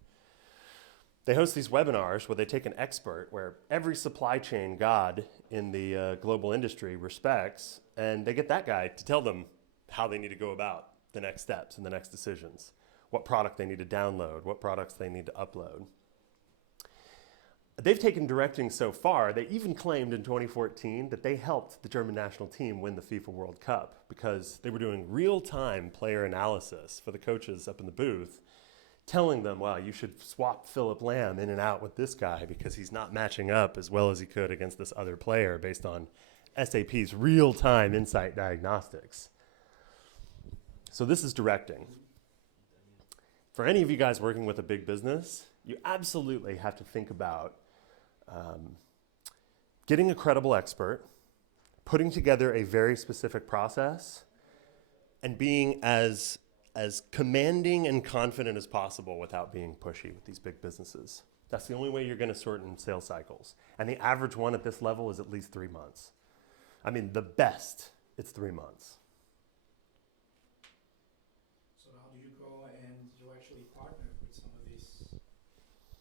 They host these webinars where they take an expert where every supply chain god in the global industry respects, and they get that guy to tell them how they need to go about the next steps and the next decisions, what product they need to download, what products they need to upload. They've taken directing so far, they even claimed in 2014 that they helped the German national team win the FIFA World Cup because they were doing real-time player analysis for the coaches up in the booth, telling them, well, you should swap Philip Lamb in and out with this guy because he's not matching up as well as he could against this other player based on SAP's real-time insight diagnostics. So this is directing. For any of you guys working with a big business, you absolutely have to think about getting a credible expert, putting together a very specific process, and being as commanding and confident as possible without being pushy with these big businesses. That's the only way you're going to sort in sales cycles. And the average one at this level is at least 3 months. I mean, the best, it's 3 months. So how do you go and you actually partner with some of these,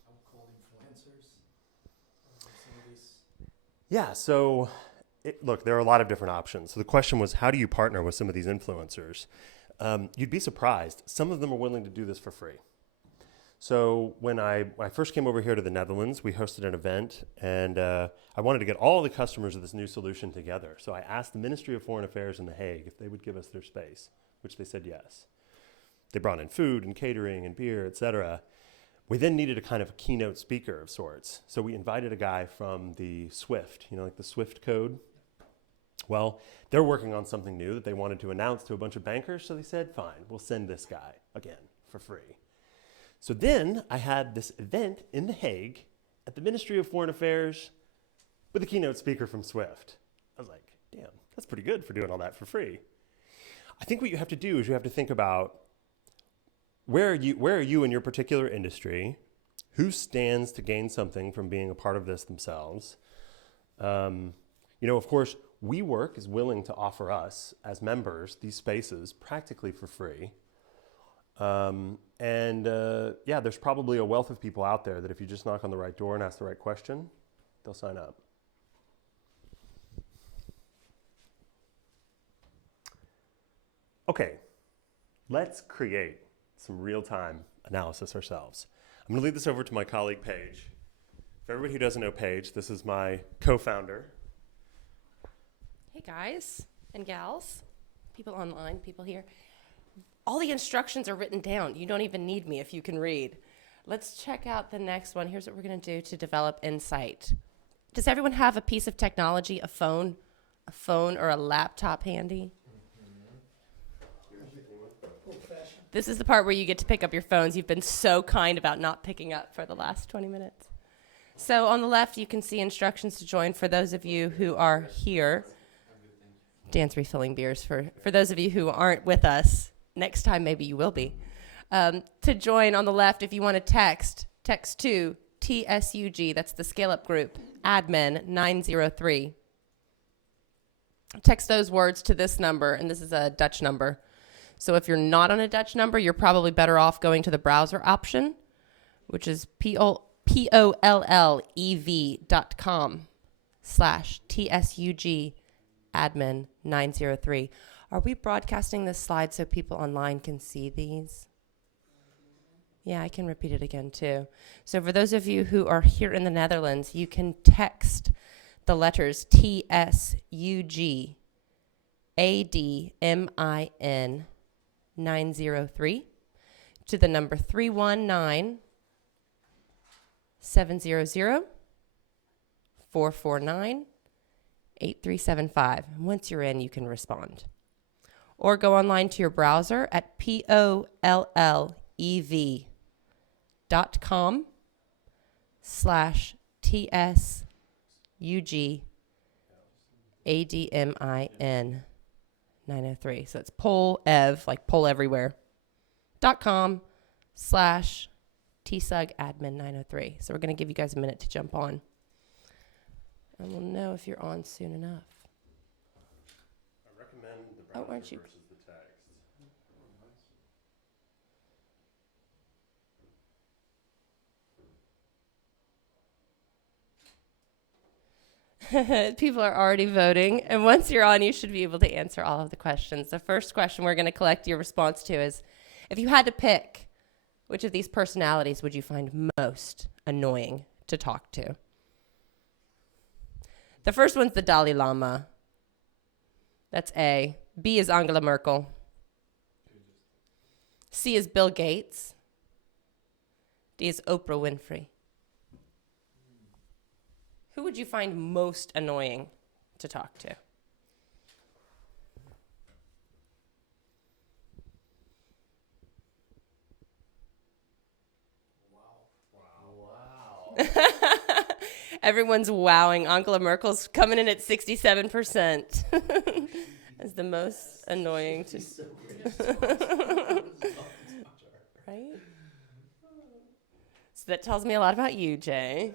I would call influencers, some of these? Yeah, so look, there are a lot of different options. So the question was, how do you partner with some of these influencers? You'd be surprised. Some of them are willing to do this for free. So when I first came over here to the Netherlands, we hosted an event, and I wanted to get all the customers of this new solution together. So I asked the Ministry of Foreign Affairs in The Hague if they would give us their space, which they said yes. They brought in food and catering and beer, etc. We then needed a kind of a keynote speaker of sorts. So we invited a guy from the SWIFT, like the SWIFT code. Well, they're working on something new that they wanted to announce to a bunch of bankers, so they said, fine, we'll send this guy, again, for free. So then I had this event in The Hague at the Ministry of Foreign Affairs with a keynote speaker from Swift. I was like, damn, that's pretty good for doing all that for free. I think what you have to do is you have to think about where are you in your particular industry? Who stands to gain something from being a part of this themselves? Of course, WeWork is willing to offer us as members these spaces practically for free. There's probably a wealth of people out there that if you just knock on the right door and ask the right question, they'll sign up. Okay, let's create some real-time analysis ourselves. I'm going to leave this over to my colleague, Paige. For everybody who doesn't know Paige, this is my co-founder. Hey guys and gals, people online, people here. All the instructions are written down. You don't even need me if you can read. Let's check out the next one. Here's what we're going to do to develop insight. Does everyone have a piece of technology, a phone or a laptop handy? This is the part where you get to pick up your phones. You've been so kind about not picking up for the last 20 minutes. So on the left, you can see instructions to join for those of you who are here. Dan's refilling beers for those of you who aren't with us. Next time, maybe you will be. To join on the left, if you want to text to TSUG, that's the Scale Up Group, admin 903. Text those words to this number, and this is a Dutch number. So if you're not on a Dutch number, you're probably better off going to the browser option, which is POLLEV.com/TSUG admin 903. Are we broadcasting this slide so people online can see these? Yeah, I can repeat it again too. So for those of you who are here in the Netherlands, you can text the letters TSUG ADMIN 903 to the number 319 700 449 8375. Once you're in, you can respond. Or go online to your browser at POLLEV.com/TSUG ADMIN 903. So it's PolEv, like poll everywhere, .com/TSUG admin 903. So we're going to give you guys a minute to jump on. And we'll know if you're on soon enough. I recommend the Oh, browser aren't you- versus the text. People are already voting. And once you're on, you should be able to answer all of the questions. The first question we're going to collect your response to is, if you had to pick, which of these personalities would you find most annoying to talk to? The first one's the Dalai Lama. That's A. B is Angela Merkel. C is Bill Gates. D is Oprah Winfrey. Who would you find most annoying to talk to? Wow. Everyone's wowing. Angela Merkel's coming in at 67% as the most annoying to. Right? So that tells me a lot about you, Jay.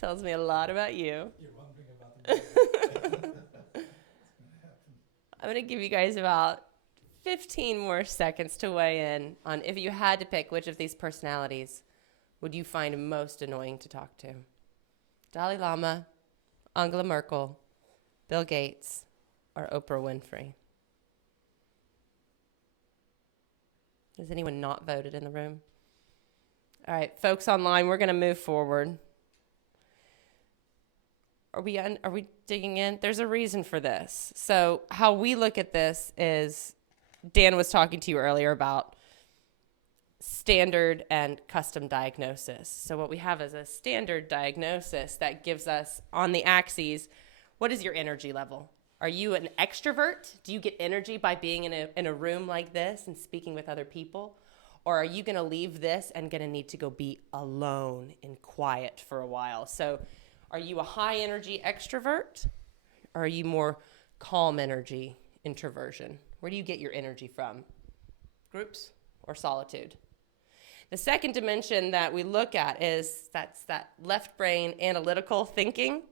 Tells me a lot about you. You're wondering about the I'm going to give you guys about 15 more seconds to weigh in on if you had to pick which of these personalities would you find most annoying to talk to. Dalai Lama, Angela Merkel, Bill Gates, or Oprah Winfrey. Has anyone not voted in the room? All right, folks online, we're going to move forward. Are we digging in? There's a reason for this. So how we look at this is, Dan was talking to you earlier about standard and custom diagnosis. So what we have is a standard diagnosis that gives us on the axes, what is your energy level? Are you an extrovert? Do you get energy by being in a room like this and speaking with other people? Or are you going to leave this and going to need to go be alone and quiet for a while? So Are you a high energy extrovert? Or are you more calm energy introversion? Where do you get your energy from? Groups or solitude? The second dimension that we look at is that's that left brain analytical thinking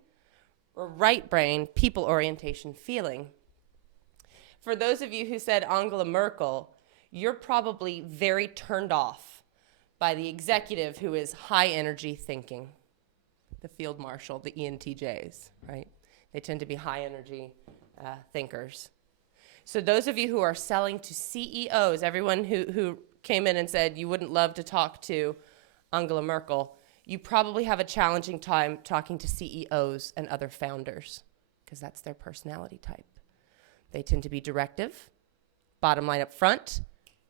or right brain people orientation feeling. For those of you who said Angela Merkel, you're probably very turned off by the executive who is high energy thinking, the field marshal, the ENTJs, right? They tend to be high energy thinkers. So those of you who are selling to CEOs, everyone who came in and said you wouldn't love to talk to Angela Merkel, you probably have a challenging time talking to CEOs and other founders because that's their personality type. They tend to be directive, bottom line up front,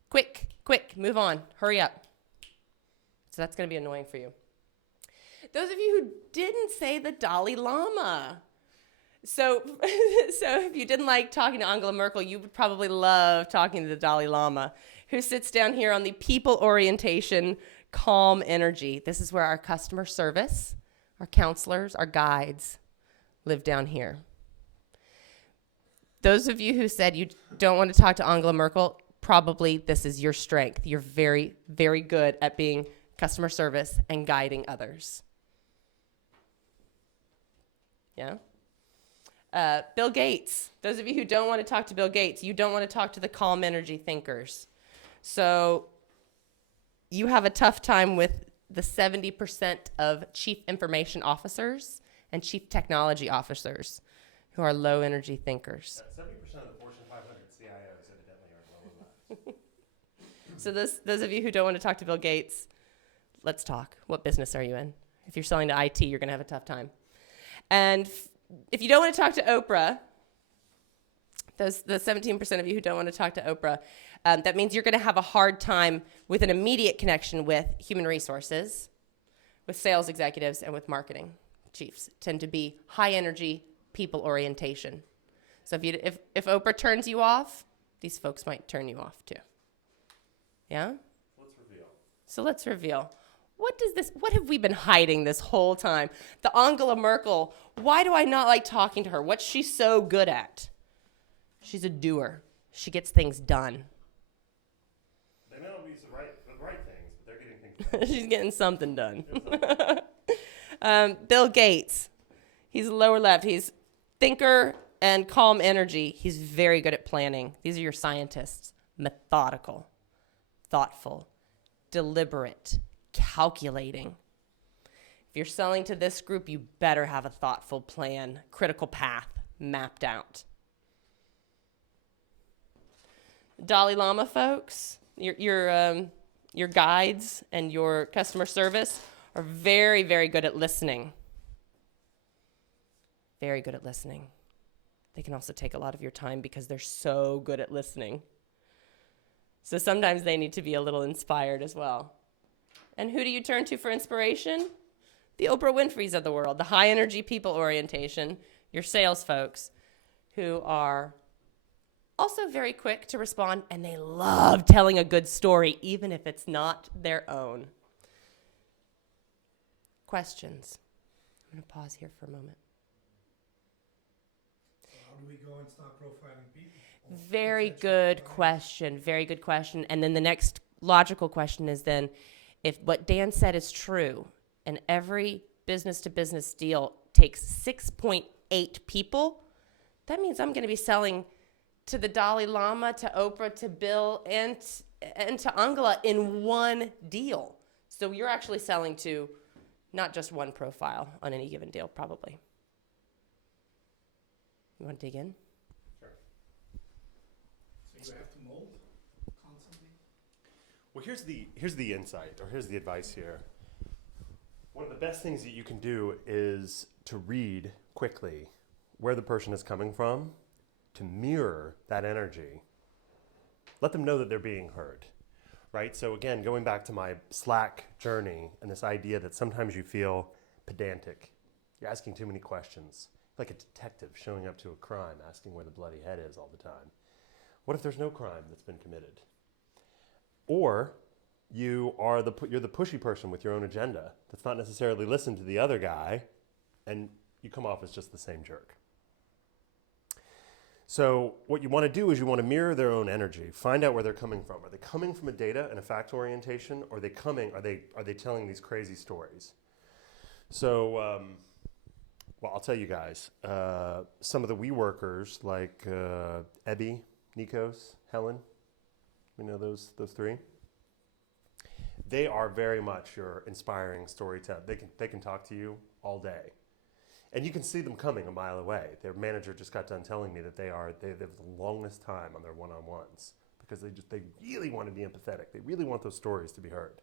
quick, move on, hurry up. So that's going to be annoying for you. Those of you who didn't say the Dalai Lama. So if you didn't like talking to Angela Merkel, you would probably love talking to the Dalai Lama, who sits down here on the people orientation, calm energy. This is where our customer service, our counselors, our guides live down here. Those of you who said you don't want to talk to Angela Merkel, probably this is your strength. You're very, very good at being customer service and guiding others. Yeah? Bill Gates. Those of you who don't want to talk to Bill Gates, you don't want to talk to the calm energy thinkers. So you have a tough time with the 70% of chief information officers and chief technology officers who are low energy thinkers. 70% of the Fortune 500 CIOs evidently are low in that. So those of you who don't want to talk to Bill Gates, let's talk. What business are you in? If you're selling to IT, you're going to have a tough time. And if you don't want to talk to Oprah, the 17% of you who don't want to talk to Oprah, that means you're going to have a hard time with an immediate connection with human resources, with sales executives, and with marketing chiefs. Tend to be high energy people orientation. So if Oprah turns you off, these folks might turn you off too. Yeah? So let's reveal. What have we been hiding this whole time? The Angela Merkel, why do I not like talking to her? What's she so good at? She's a doer. She gets things done. They may not be the right things, but they're getting things done. She's getting something done. Bill Gates, he's lower left. He's thinker and calm energy. He's very good at planning. These are your scientists. Methodical, thoughtful, deliberate, calculating. If you're selling to this group, you better have a thoughtful plan, critical path mapped out. Dalai Lama folks, your guides and your customer service are very, very good at listening. Very good at listening. They can also take a lot of your time because they're so good at listening. So sometimes they need to be a little inspired as well. And who do you turn to for inspiration? The Oprah Winfreys of the world, the high energy people orientation, your sales folks who are also very quick to respond, and they love telling a good story, even if it's not their own. Questions? I'm going to pause here for a moment. So how do we go and start profiling people? Very good question. Very good question. And then the next logical question is then, if what Dan said is true, and every business-to-business deal takes 6.8 people, that means I'm going to be selling to the Dalai Lama, to Oprah, to Bill, and to Angela in one deal. So you're actually selling to not just one profile on any given deal, probably. You want to dig in? So you have to mold constantly? Well, here's the insight, or here's the advice here. One of the best things that you can do is to read quickly where the person is coming from, to mirror that energy. Let them know that they're being heard, right? So again, going back to my Slack journey and this idea that sometimes you feel pedantic. You're asking too many questions, like a detective showing up to a crime, asking where the bloody head is all the time. What if there's no crime that's been committed? Or you're the pushy person with your own agenda that's not necessarily listening to the other guy and you come off as just the same jerk. So what you want to do is you want to mirror their own energy. Find out where they're coming from. Are they coming from a data and a fact orientation, or are they telling these crazy stories? So, well, I'll tell you guys. Some of the WeWorkers, like Ebby, Nikos, Helen, we know those three. They are very much your inspiring storyteller. They can talk to you all day. And you can see them coming a mile away. Their manager just got done telling me that they have the longest time on their one-on-ones because they really want to be empathetic. They really want those stories to be heard.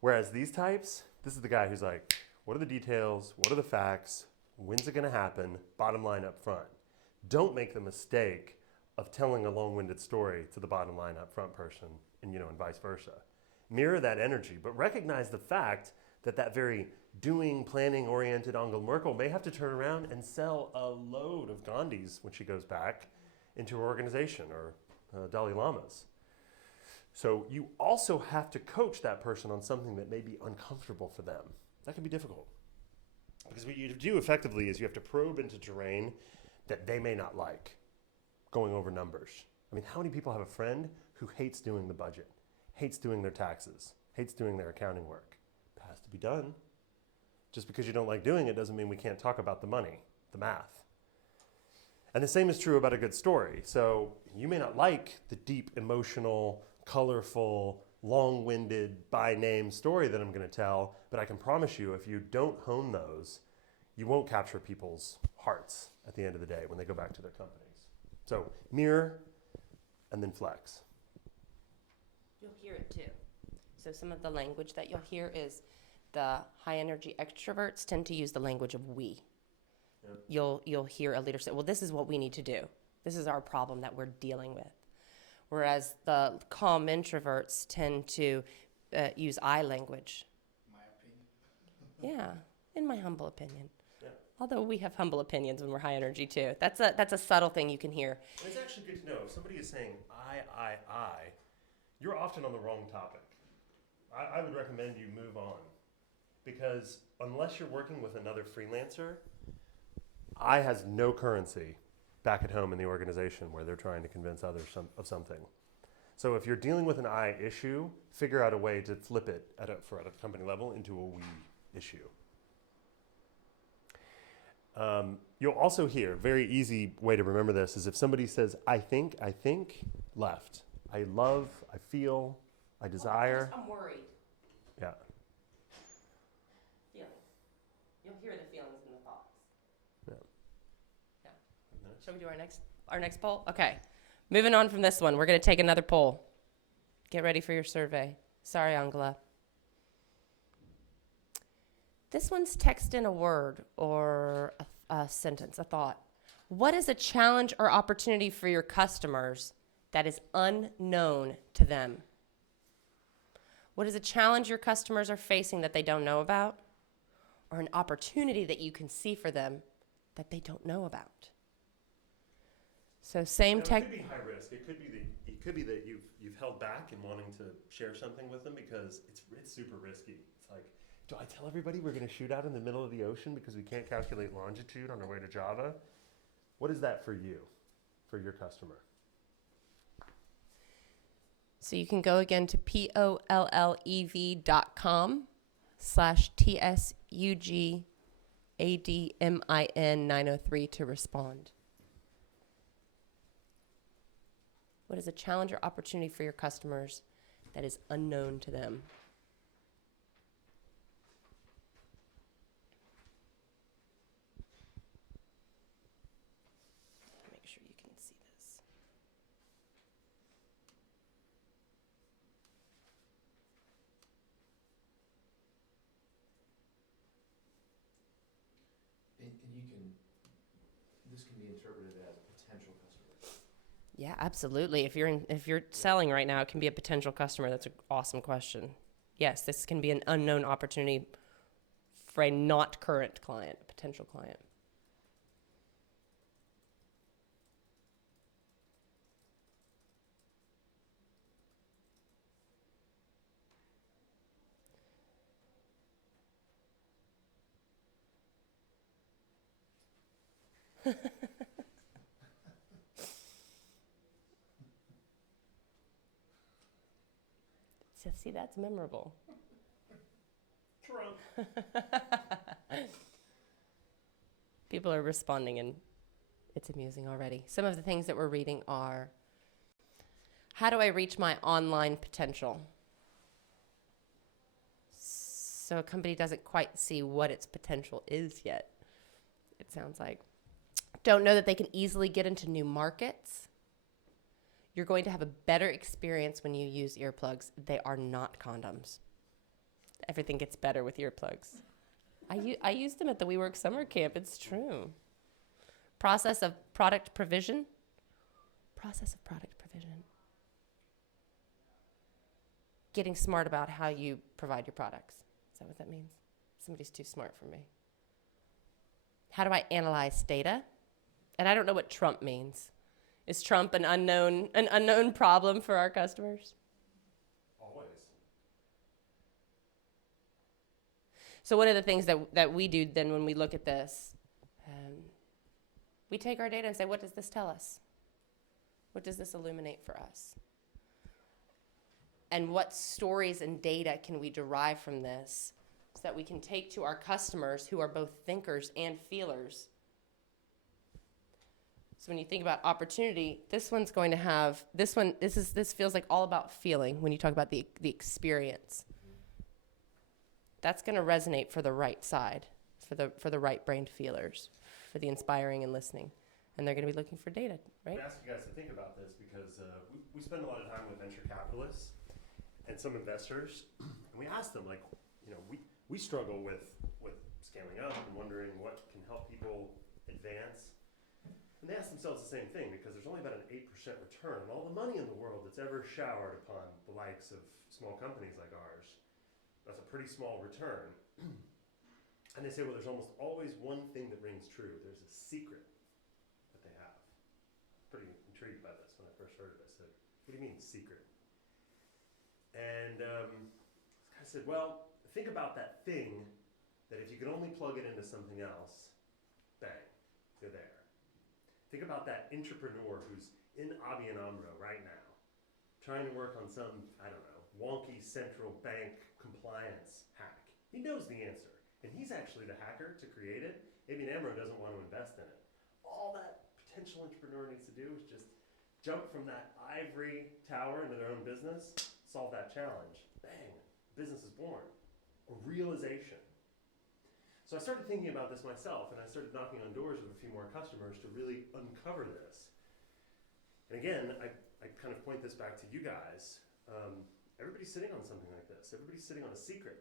Whereas these types, this is the guy who's like, what are the details? What are the facts? When's it going to happen? Bottom line up front. Don't make the mistake of telling a long-winded story to the bottom line up front person and vice versa. Mirror that energy, but recognize the fact that very doing, planning-oriented Angela Merkel may have to turn around and sell a load of Gandhis when she goes back into her organization, or Dalai Lamas. So you also have to coach that person on something that may be uncomfortable for them. That can be difficult. Because what you do effectively is you have to probe into terrain that they may not like, going over numbers. I mean, how many people have a friend who hates doing the budget, hates doing their taxes, hates doing their accounting work? It has to be done. Just because you don't like doing it doesn't mean we can't talk about the money, the math. And the same is true about a good story. So you may not like the deep, emotional, colorful, long-winded, by-name story that I'm going to tell, but I can promise you if you don't hone those, you won't capture people's hearts at the end of the day when they go back to their companies. So mirror and then flex. You'll hear it too. So some of the language that you'll hear is the high energy extroverts tend to use the language of we. Yep. You'll hear a leader say, well, this is what we need to do. This is our problem that we're dealing with. Whereas the calm introverts tend to use I language. My opinion. Yeah, in my humble opinion. Yeah. Although we have humble opinions when we're high energy too. That's a subtle thing you can hear. And it's actually good to know if somebody is saying I, you're often on the wrong topic. I would recommend you move on. Because unless you're working with another freelancer, I has no currency back at home in the organization where they're trying to convince others of something. So if you're dealing with an I issue, figure out a way to flip it at a company level into a we issue. You'll also hear, very easy way to remember this is if somebody says, I think, left. I love, I feel, I desire. I'm worried. Yeah. Feelings. You'll hear the feelings and the thoughts. Yeah. Shall we do our next poll? Okay. Moving on from this one, we're going to take another poll. Get ready for your survey. Sorry, Angela. This one's text in a word or a sentence, a thought. What is a challenge or opportunity for your customers that is unknown to them? What is a challenge your customers are facing that they don't know about? Or an opportunity that you can see for them that they don't know about? So same tech. It could be high risk. It could be that you've held back in wanting to share something with them because it's super risky. It's like, do I tell everybody we're going to shoot out in the middle of the ocean because we can't calculate longitude on our way to Java? What is that for you, for your customer? So you can go again to POLLEV.com/TSUGADMIN903 to respond. What is a challenge or opportunity for your customers that is unknown to them? Make sure you can see this. And this can be interpreted as potential customers. Yeah, absolutely. If you're selling right now, it can be a potential customer. That's an awesome question. Yes, this can be an unknown opportunity for a not current client, a potential client. So, see, that's memorable. Trump. People are responding, and it's amusing already. Some of the things that we're reading are, how do I reach my online potential? So a company doesn't quite see what its potential is yet, it sounds like. Don't know that they can easily get into new markets. You're going to have a better experience when you use earplugs. They are not condoms. Everything gets better with earplugs. I used them at the WeWork summer camp. It's true. Process of product provision. Process of product provision. Getting smart about how you provide your products. Is that what that means? Somebody's too smart for me. How do I analyze data? And I don't know what Trump means. Is Trump an unknown problem for our customers? Always. So one of the things that we do then when we look at this, we take our data and say, what does this tell us? What does this illuminate for us? And what stories and data can we derive from this so that we can take to our customers who are both thinkers and feelers? So when you think about opportunity, this one's going to have, this feels like all about feeling when you talk about the experience. That's going to resonate for the right side, for the right brained feelers, for the inspiring and listening. And they're going to be looking for data, right? I ask you guys to think about this because we spend a lot of time with venture capitalists and some investors, and we ask them, like, you know, we struggle with scaling up and wondering what can help people advance. And they ask themselves the same thing because there's only about an 8% return on all the money in the world that's ever showered upon the likes of small companies like ours. That's a pretty small return. And they say, well, there's almost always one thing that rings true. There's a secret that they have. Pretty intrigued by this when I first heard it. I said, what do you mean secret? And I said, well, think about that thing that if you could only plug it into something else, bang, you're there. Think about that entrepreneur who's in ABN AMRO right now, trying to work on some, I don't know, wonky central bank compliance hack. He knows the answer, and he's actually the hacker to create it. ABN AMRO doesn't want to invest in it. All that potential entrepreneur needs to do is just jump from that ivory tower into their own business, solve that challenge. Bang, business is born. A realization. So I started thinking about this myself, and I started knocking on doors with a few more customers to really uncover this. And again, I kind of point this back to you guys. Everybody's sitting on something like this. Everybody's sitting on a secret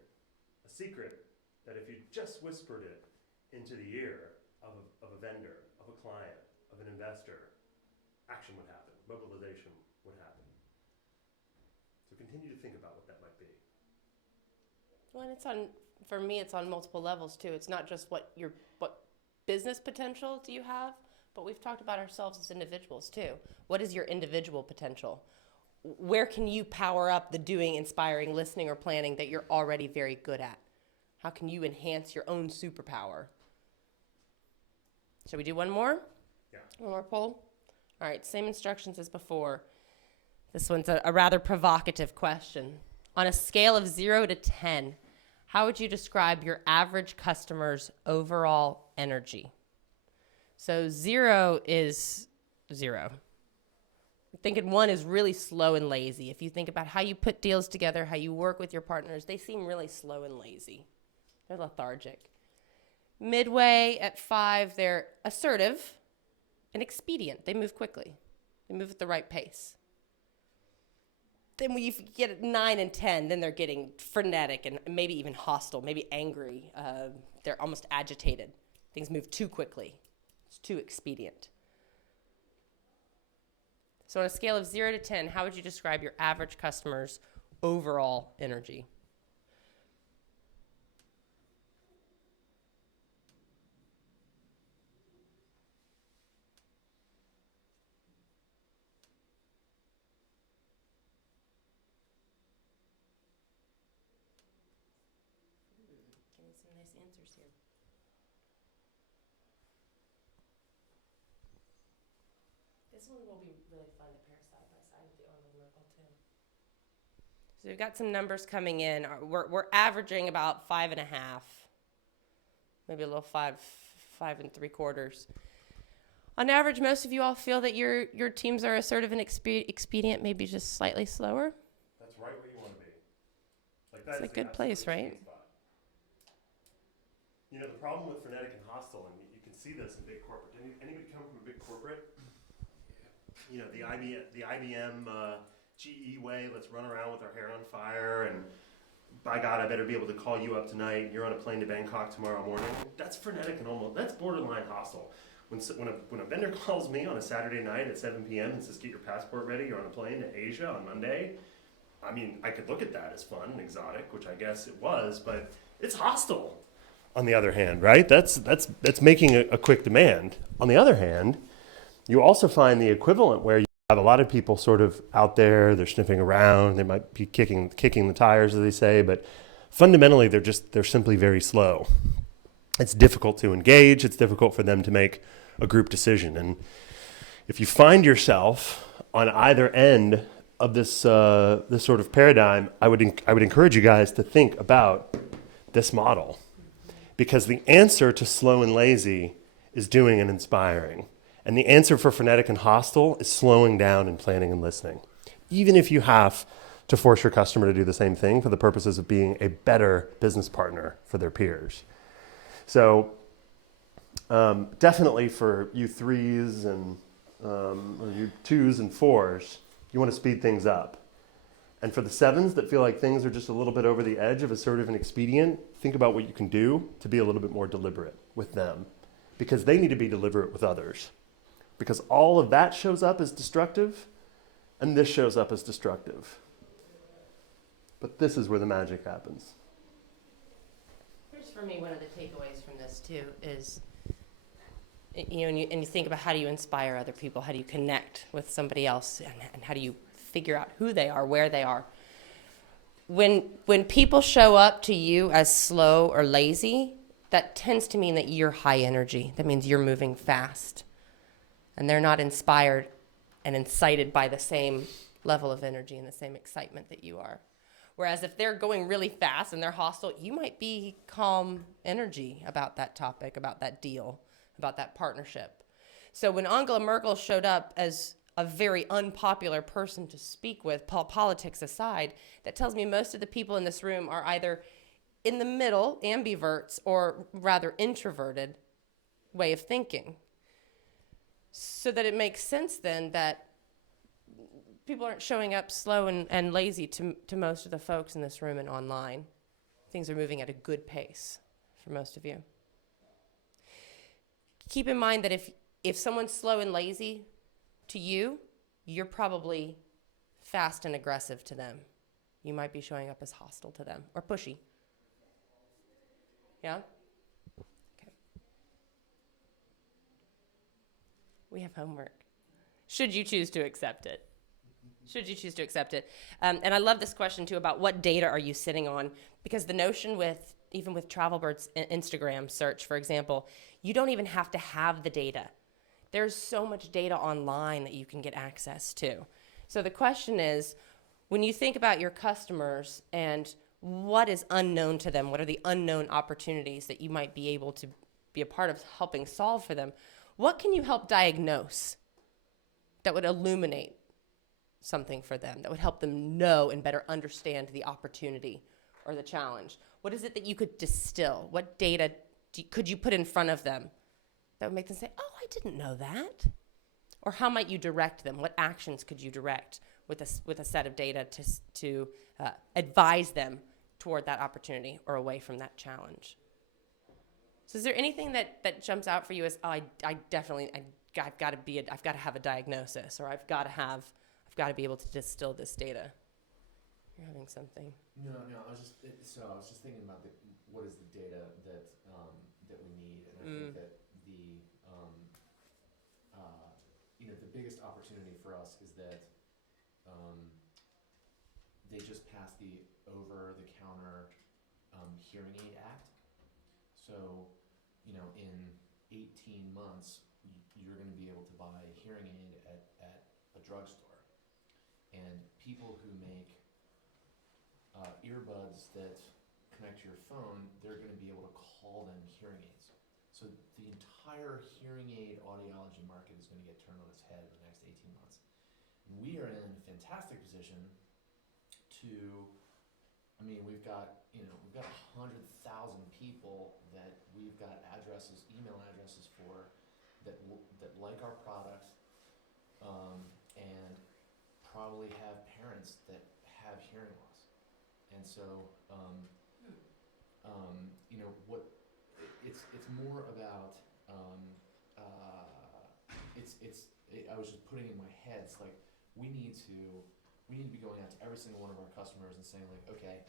that if you just whispered it into the ear of a vendor, of a client, of an investor, action would happen, mobilization would happen. So continue to think about what that might be. Well, and for me, it's on multiple levels too. It's not just what business potential do you have, but we've talked about ourselves as individuals too. What is your individual potential? Where can you power up the doing, inspiring, listening, or planning that you're already very good at? How can you enhance your own superpower? Shall we do one more? Yeah. One more poll? All right, same instructions as before. This one's a rather provocative question. On a scale of 0 to 10, how would you describe your average customer's overall energy? So 0 is 0. I'm thinking 1 is really slow and lazy. If you think about how you put deals together, how you work with your partners, they seem really slow and lazy. They're lethargic. Midway at 5, they're assertive and expedient. They move quickly. They move at the right pace. Then when you get at 9 and 10, then they're getting frenetic and maybe even hostile, maybe angry. They're almost agitated. Things move too quickly. It's too expedient. So on a scale of 0 to 10, how would you describe your average customer's overall energy? Getting some nice answers here. This one will be really fun to pair side by side with the Angela Merkel too. So we've got some numbers coming in. We're averaging about 5.5, maybe a little 5.75. On average, most of you all feel that your teams are assertive and expedient, maybe just slightly slower. That's right where you want to be. Like It's a good place, right? You know, the problem with frenetic and hostile, and you can see this in big corporate. Anybody come from a big corporate? You know, the IBM GE way, let's run around with our hair on fire, and by God, I better be able to call you up tonight. You're on a plane to Bangkok tomorrow morning. That's frenetic and that's borderline hostile. When a vendor calls me on a Saturday night at 7 p.m. and says, get your passport ready, you're on a plane to Asia on Monday, I mean, I could look at that as fun and exotic, which I guess it was, but it's hostile. On the other hand, right? That's making a quick demand. On the other hand, you also find the equivalent where you have a lot of people sort of out there, they're sniffing around, they might be kicking the tires, as they say, but fundamentally they're simply very slow. It's difficult to engage, it's difficult for them to make a group decision. And if you find yourself on either end of this sort of paradigm, I would encourage you guys to think about this model. Because the answer to slow and lazy is doing and inspiring. And the answer for frenetic and hostile is slowing down and planning and listening. Even if you have to force your customer to do the same thing for the purposes of being a better business partner for their peers. So definitely for you 3s and or you 2s and 4s, you want to speed things up. And for the 7s that feel like things are just a little bit over the edge of assertive and expedient, think about what you can do to be a little bit more deliberate with them, because they need to be deliberate with others. Because all of that shows up as destructive, and this shows up as destructive. But this is where the magic happens. Here's for me one of the takeaways from this too is, you know, and you think about how do you inspire other people, how do you connect with somebody else, and how do you figure out who they are, where they are. When people show up to you as slow or lazy, that tends to mean that you're high energy. That means you're moving fast. And they're not inspired and incited by the same level of energy and the same excitement that you are. Whereas if they're going really fast and they're hostile, you might be calm energy about that topic, about that deal, about that partnership. So when Angela Merkel showed up as a very unpopular person to speak with, politics aside, that tells me most of the people in this room are either in the middle, ambiverts, or rather introverted way of thinking. So that it makes sense then that people aren't showing up slow and lazy to most of the folks in this room and online. Things are moving at a good pace for most of you. Keep in mind that if someone's slow and lazy to you, you're probably fast and aggressive to them. You might be showing up as hostile to them or pushy. Yeah? Okay. We have homework. Should you choose to accept it? Should you choose to accept it? And I love this question too about what data are you sitting on? Because the notion even with Travelbird's Instagram search, for example, you don't even have to have the data. There's so much data online that you can get access to. So the question is, when you think about your customers and what is unknown to them, what are the unknown opportunities that you might be able to be a part of helping solve for them, what can you help diagnose that would illuminate something for them, that would help them know and better understand the opportunity or the challenge? What is it that you could distill? What data could you put in front of them that would make them say, oh, I didn't know that? Or how might you direct them? What actions could you direct with a set of data to advise them toward that opportunity or away from that challenge? So is there anything that jumps out for you as, oh, I've got to have a diagnosis, or I've got to be able to distill this data? You're having something. No, I was just thinking about what is the data that we need, and I think that the biggest opportunity for us is that they just passed the over-the-counter hearing aid act. So, in 18 months, you you're going to be able to buy a hearing aid at a drugstore. And people who make earbuds that connect to your phone, they're going to be able to call them hearing aids. So the entire hearing aid audiology market is going to get turned on its head in the next 18 months. And we are in a fantastic position to, I mean, we've got 100,000 people that we've got addresses, email addresses for, that like our product, and probably have parents that have hearing loss. And so, it's more about, I was just putting in my head, it's like, we need to be going out to every single one of our customers and saying like, okay,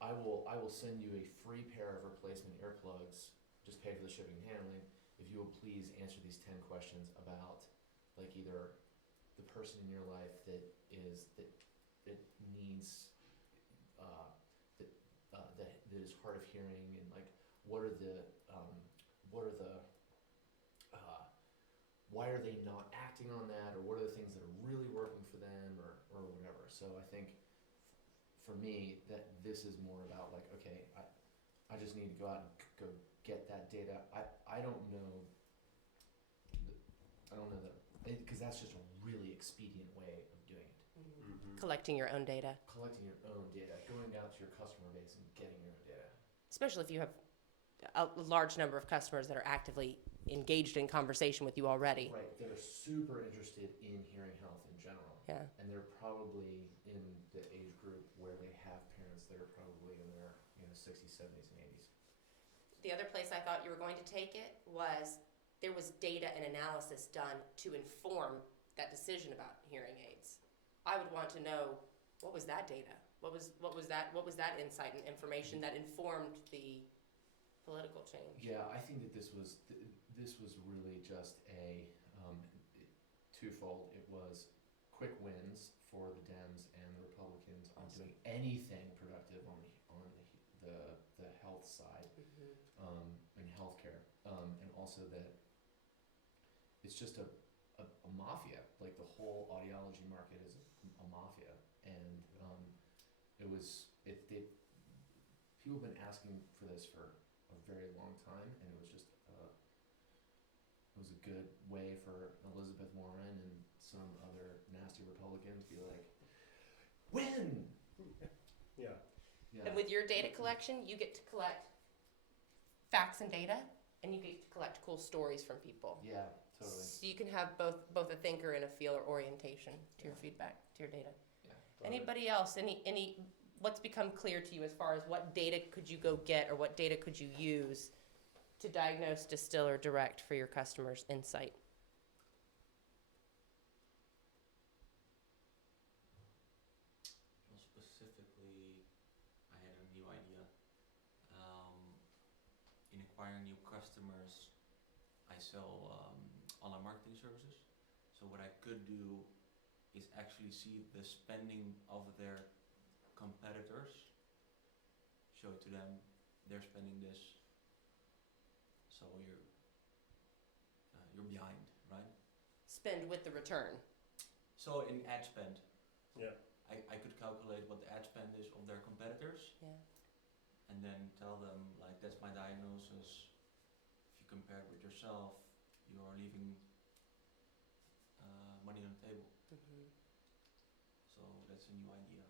I will send you a free pair of replacement earplugs, just pay for the shipping and handling, if you will please answer these 10 questions about like either the person in your life that needs that is hard of hearing, and like what are the why are they not acting on that, or what are the things that are really working for them, or whatever. So I think for me that this is more about like, okay, I just need to go out and go get that data. I don't know that, because that's just a really expedient way of doing it. Collecting your own data. Collecting your own data, going out to your customer base and getting your own data. Especially if you have a large number of customers that are actively engaged in conversation with you already. Right, they're super interested in hearing health in general. Yeah. And they're probably in the age group where they have parents that are probably in their 60s, 70s, and 80s. The other place I thought you were going to take it was there was data and analysis done to inform that decision about hearing aids. I would want to know, what was that data? What was that insight and information that informed the political change? Yeah, I think that this was really just a twofold. It was quick wins for the Dems and the Republicans on doing anything productive on the health side, and healthcare, and also that it's just a mafia. Like the whole audiology market is a mafia, and people have been asking for this for a very long time, and it was just it was a good way for Elizabeth Warren and some other nasty Republican to be like, win. Yeah. And with your data collection, you get to collect facts and data, and you get to collect cool stories from people. Yeah, totally. So you can have both a thinker and a feeler orientation to your feedback, to your data. Yeah. Anybody else? Any what's become clear to you as far as what data could you go get, or what data could you use to diagnose, distill, or direct for your customers' insight? Well, specifically, I had a new idea. In acquiring new customers, I sell online marketing services. So what I could do is actually see the spending of their competitors, show it to them, they're spending this, so you're behind, right? Spend with the return. So in ad spend, Yeah. I could calculate what the ad spend is of their competitors, Yeah. and then tell them like, that's my diagnosis. If you compare it with yourself, you are leaving money on the table. So that's a new idea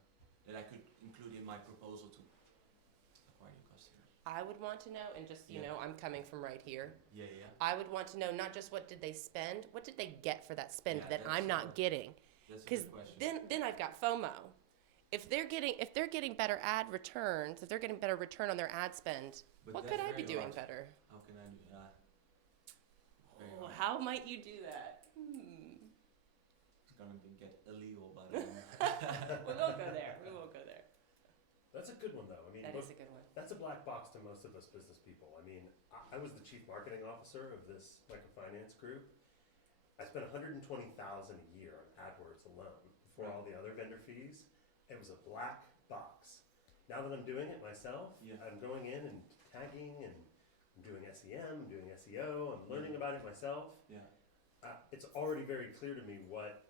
that I could include in my proposal to acquire new customers. I would want to know, and just, you Yeah. know, I'm coming from right here. Yeah. I would want to know not just what did they spend, what did they get for that spend Yeah, that that's I'm not getting. That's a Because good question. then I've got FOMO. If they're getting better ad returns, if they're getting better return on their ad spend, But what that's could I be very doing hard. better? How can I do that? Very Oh, hard. how might you do that? It's gonna get illegal, but We won't go there. We won't go there. That's a good one, though. I mean, That is a good one. that's a black box to most of us business people. I mean, I was the chief marketing officer of this microfinance group. I spent $120,000 a year on AdWords alone before all the other vendor fees. It was a black box. Now that I'm doing it myself, Yeah. I'm going in and tagging, and I'm doing SEM, I'm doing SEO, I'm learning about it myself. yeah. it's already very clear to me what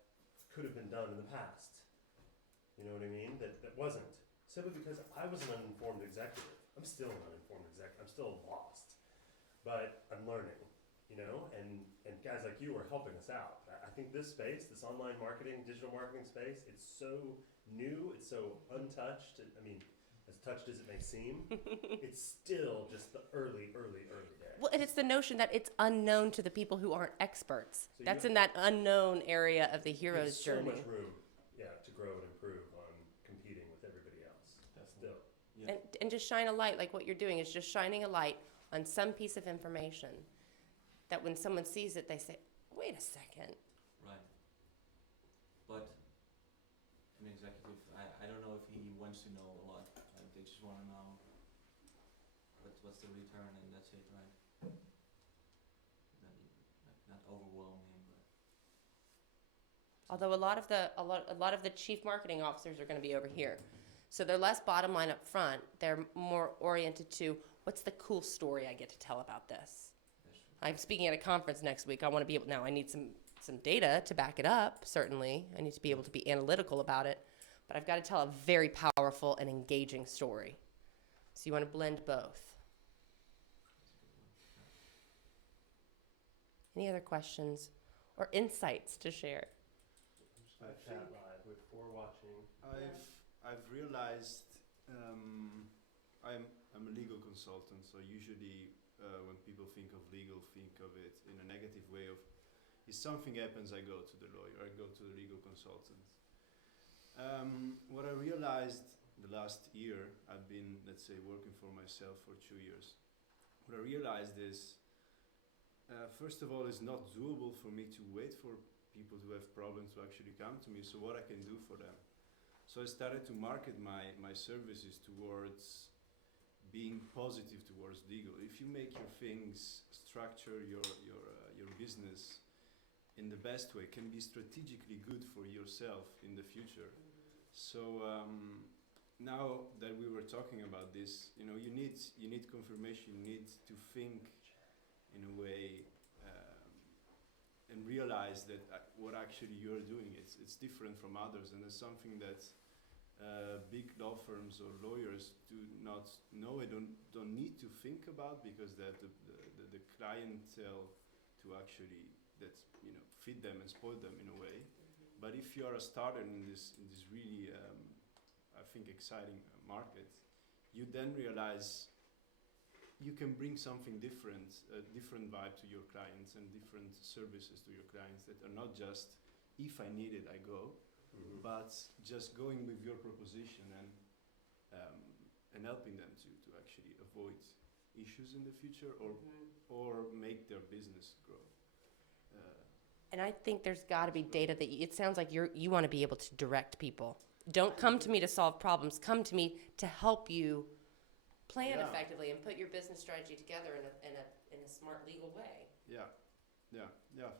could have been done in the past. You know what I mean? That wasn't. Simply because I was an uninformed executive. I'm still an uninformed executive. I'm still lost. But I'm learning, you know, and guys like you are helping us out. I think this space, this online marketing, digital marketing space, it's so new, it's so untouched. I mean, as touched as it may seem, it's still just the early days. Well, and it's the notion that it's unknown to the people who aren't experts. So That's you- in that unknown area of the hero's There's journey. so much room, to grow and improve on competing with everybody else. Still. Yeah. And just shine a light, like what you're doing is just shining a light on some piece of information that when someone sees it, they say, wait a second. Right. But an executive, I don't know if he wants to know a lot. They just want to know what's the return, and that's it, right? Not overwhelm him, but. Although a lot of the chief marketing officers are going to be over here. So they're less bottom line up front. They're more oriented to what's the cool story I get to tell about this. That's true. I'm speaking at a conference next week. I want to be able, now I need some data to back it up, certainly. I need to be able to be analytical about it. But I've got to tell a very powerful and engaging story. So you want to blend both. That's a good one. Any other questions or insights to share? I chat live with 4 watching. I've realized I'm a legal consultant, so usually when people think of legal, think of it in a negative way of if something happens, I go to the lawyer, I go to the legal consultant. What I realized the last year, I've been, let's say, working for myself for 2 years. What I realized is, first of all, it's not doable for me to wait for people who have problems to actually come to me, so what I can do for them. So I started to market my services towards being positive towards legal. If you make your things, structure your business in the best way, can be strategically good for yourself in the future. So now that we were talking about this, you know, you need confirmation, you need to think in a way and realize that what actually you're doing, it's different from others, and it's something that big law firms or lawyers do not know and don't need to think about, because that the clientele to actually feed them and spoil them in a way. But if you are a starter in this really I think exciting market, you then realize you can bring something different, a different vibe to your clients and different services to your clients that are not just if I need it I go, but just going with your proposition and helping them to actually avoid issues in the future or make their business grow. And I think there's got to be data that it sounds like you want to be able to direct people. Don't come to me to solve problems. Come to me to help you plan effectively and put your business strategy together in a smart legal way. Yeah,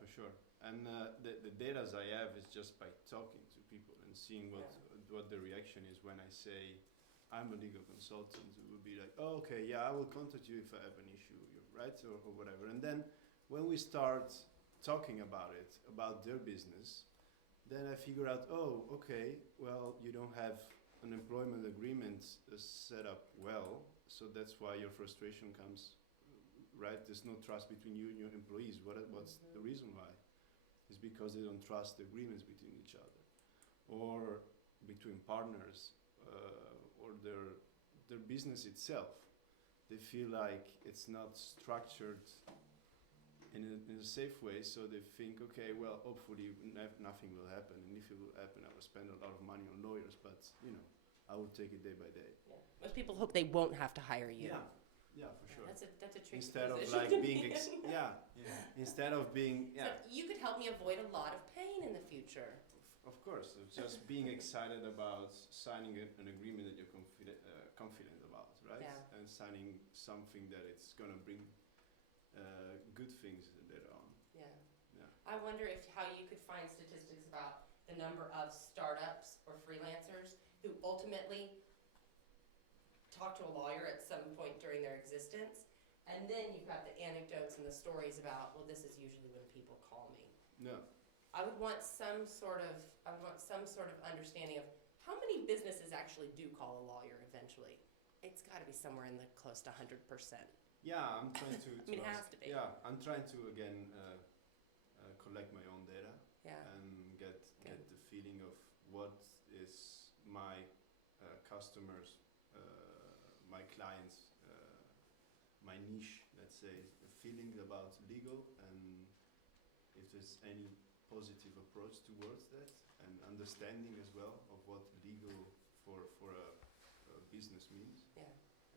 for sure. And the data I have is just by talking to people and seeing what the reaction is when I say I'm a legal consultant. It would be like, oh, okay, yeah, I will contact you if I have an issue, right, or whatever. And then when we start talking about it, about their business, then I figure out, oh, okay, well, you don't have an employment agreement set up well, so that's why your frustration comes, right? There's no trust between you and your employees. What's the reason why? It's because they don't trust the agreements between each other, or between partners, or their business itself. They feel like it's not structured in a safe way, so they think, okay, well, hopefully nothing will happen, and if it will happen, I will spend a lot of money on lawyers, but I will take it day by day. Yeah. Most people hope they won't have to hire you. Yeah, for sure. That's a tricky Instead of position like to being, be in. instead of being, So you could help me avoid a lot of pain in the future. of course, it's just being excited about signing an agreement that you're confident about, right? Yeah. And signing something that it's gonna bring good things later on. Yeah. Yeah. I wonder how you could find statistics about the number of startups or freelancers who ultimately talk to a lawyer at some point during their existence, and then you've got the anecdotes and the stories about, well, this is usually when people call me. No. I would want some sort of understanding of how many businesses actually do call a lawyer eventually. It's got to be somewhere in the close to 100%. Yeah, I'm trying to. I mean, it has to be. Yeah, I'm trying to again collect my own data Yeah. and get Good. the feeling of what is my customers, my clients, my niche. Let's say the feeling about legal, and if there's any positive approach towards that, and understanding as well of what legal for a business means. Yeah.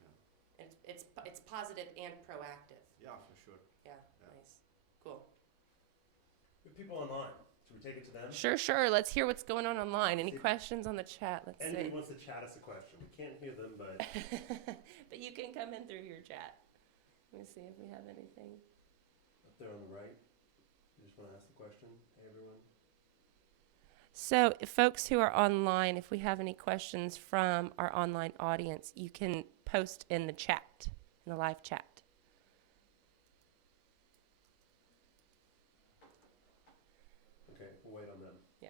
Yeah. It's positive and proactive. Yeah, for sure. Yeah. Yeah. Nice. Cool. We have people online. Should we take it to them? Sure. Let's hear what's going on online. Any See- questions on the chat? Let's Anybody see. wants to chat us a question. We can't hear them, but But you can come in through your chat. Let me see if we have anything. up there on the right, you just want to ask the question. Hey, everyone. So, folks who are online, if we have any questions from our online audience, you can post in the chat, in the live chat. Okay, we'll wait on them. Yeah.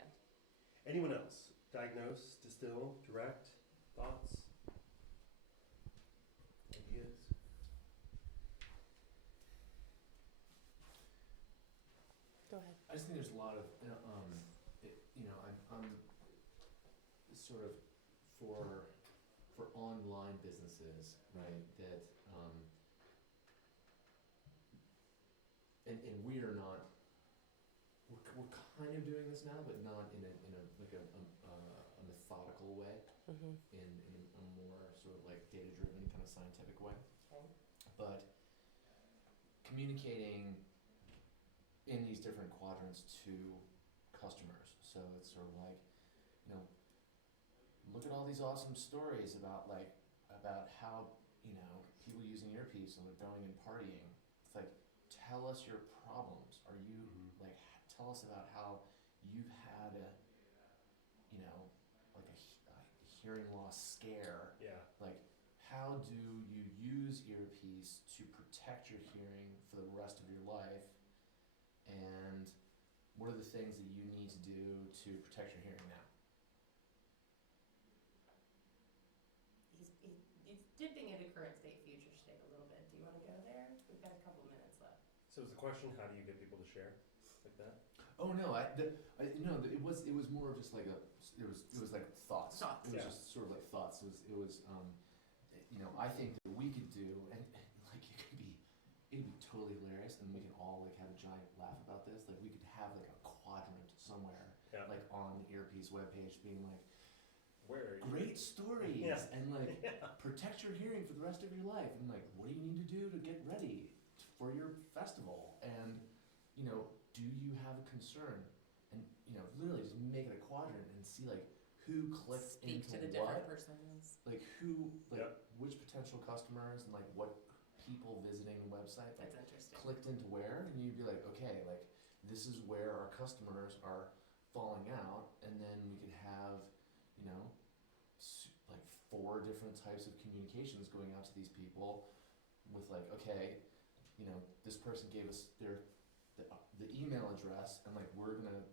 Anyone else? Diagnose, distill, direct, thoughts, ideas? Go ahead. I just think there's a lot of, I'm sort of for online businesses, right? That and we are not. We're kind of doing this now, but not in a like a methodical way. Mm-hmm. In a more sort of like data-driven kind of scientific way. Okay. But communicating in these different quadrants to customers. So it's sort of like, look at all these awesome stories about how, people using earpiece and they're going and partying. It's like, tell us your problems. Are you, tell us about how you've had a hearing loss scare. Yeah. Like, how do you use earpiece to protect your hearing for the rest of your life? And what are the things that you need to do to protect your hearing now? He's dipping into current state, future state a little bit. Do you want to go there? We've got a couple minutes left. So is the question, how do you get people to share like that? Oh no, it was more of just like it was like thoughts. Thoughts. It was Yeah. just sort of like thoughts. It was I think that we could do and like it'd be totally hilarious and we could all like have a giant laugh about this. Like we could have like a quadrant somewhere Yeah. like on the earpiece webpage being like Where are you? great stories Yeah. and like Yeah. protect your hearing for the rest of your life and like what do you need to do to get ready for your festival and do you have a concern and literally just make it a quadrant and see like who clicked Speak into to the what different personas. like who like Yep. which potential customers and like what people visiting the website like That's interesting. clicked into where and you'd be like okay like this is where our customers are falling out and then we could have like 4 different types of communications going out to these people with like okay this person gave us the email address and like we're gonna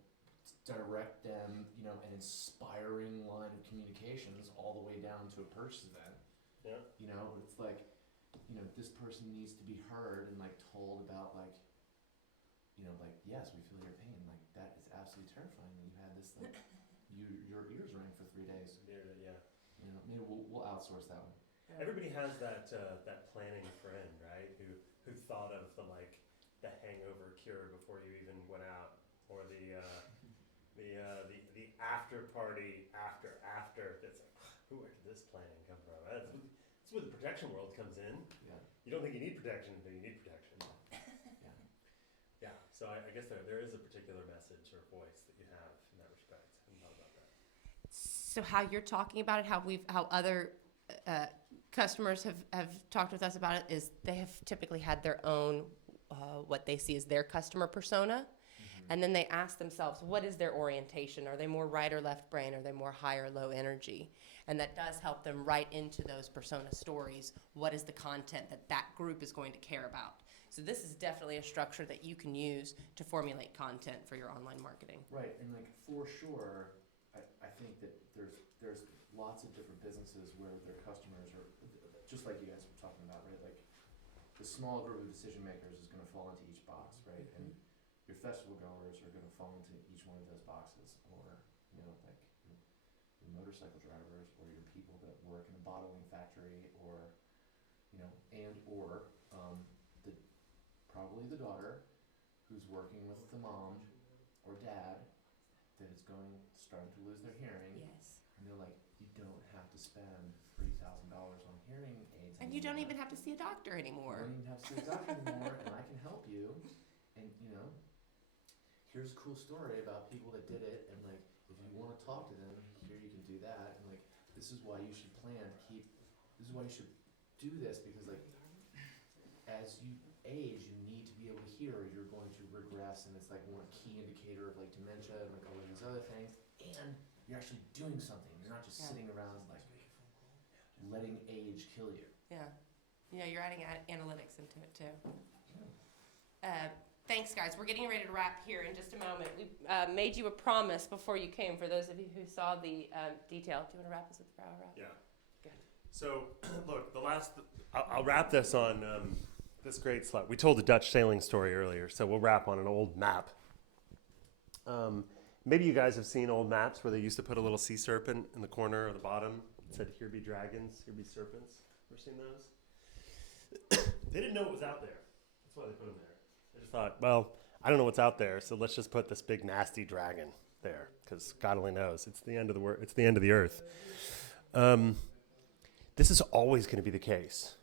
direct them an inspiring line of communications all the way down to a purchase event. Yeah. It's like this person needs to be heard and like told about like yes we feel your pain like that is absolutely terrifying that you had this like your ears rang for 3 days. Yeah. Maybe we'll outsource that one. Everybody has that planning friend, right? Who thought of the hangover cure before you even went out, or the after party after. That's like, where did this planning come from? That's where the protection world comes in. Yeah. You don't think you need protection until you need protection. Yeah. Yeah. So I guess there is a particular message or voice that you have in that respect. I hadn't thought about that. So how you're talking about it, how other customers have talked with us about it is they have typically had their own what they see as their customer persona, and then they ask themselves, what is their orientation? Are they more right or left brain? Are they more high or low energy? And that does help them write into those persona stories what is the content that group is going to care about. So this is definitely a structure that you can use to formulate content for your online marketing. Right, and like for sure, I think that there's lots of different businesses where their customers are, just like you guys were talking about, right? Like the small group of decision makers is gonna fall into each box, right? And your festival goers are gonna fall into each one of those boxes, or, you know, like your motorcycle drivers, or your people that work in a bottling factory, or, you know, or the probably the daughter who's working with the mom or dad that is starting to lose their hearing, Yes. and they're like, you don't have to spend $3,000 on hearing aids, And you don't anymore. even have to see a doctor You anymore. don't even have to see a doctor anymore, and I can help you. And you know, here's a cool story about people that did it, and like, if you want to talk to them, here you can do that. And like, this is why you should this is why you should do this, because like, as you age, you need to be able to hear, or you're going to regress, and it's like one key indicator of like dementia and like all of these other things. And you're actually doing something. You're not just Yeah. sitting around like letting age kill you. Yeah. Yeah, you're adding analytics into it too. Thanks, guys. We're getting ready to wrap here in just a moment. We made you a promise before you came, for those of you who saw the detail. Do you want to wrap this with the brow wrap? Yeah. Good. So, look, I'll wrap this on this great slide. We told a Dutch sailing story earlier, so we'll wrap on an old map. Maybe you guys have seen old maps where they used to put a little sea serpent in the corner or the bottom. It said, "Here be dragons, here be serpents." Ever seen those? They didn't know what was out there. That's why they put them there. They just thought, well, I don't know what's out there, so let's just put this big nasty dragon there, because God only knows. It's the end of the world. It's the end of the earth. This is always going to be the case.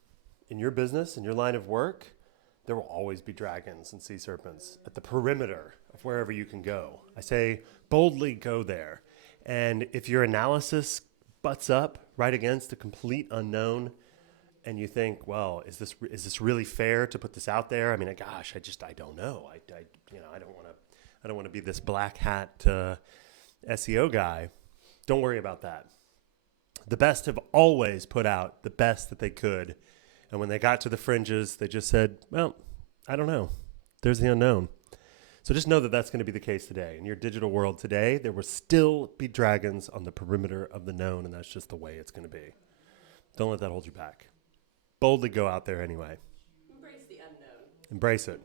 In your business, in your line of work, there will always be dragons and sea serpents at the perimeter of wherever you can go. I say boldly go there. And if your analysis butts up right against a complete unknown, and you think, well, is this really fair to put this out there? I mean, gosh, I don't know. I don't want to be this black hat SEO guy. Don't worry about that. The best have always put out the best that they could. And when they got to the fringes, they just said, well, I don't know. There's the unknown. So just know that that's going to be the case today. In your digital world today, there will still be dragons on the perimeter of the known, and that's just the way it's going to be. Don't let that hold you back. Boldly go out there anyway. Embrace the unknown. Embrace it.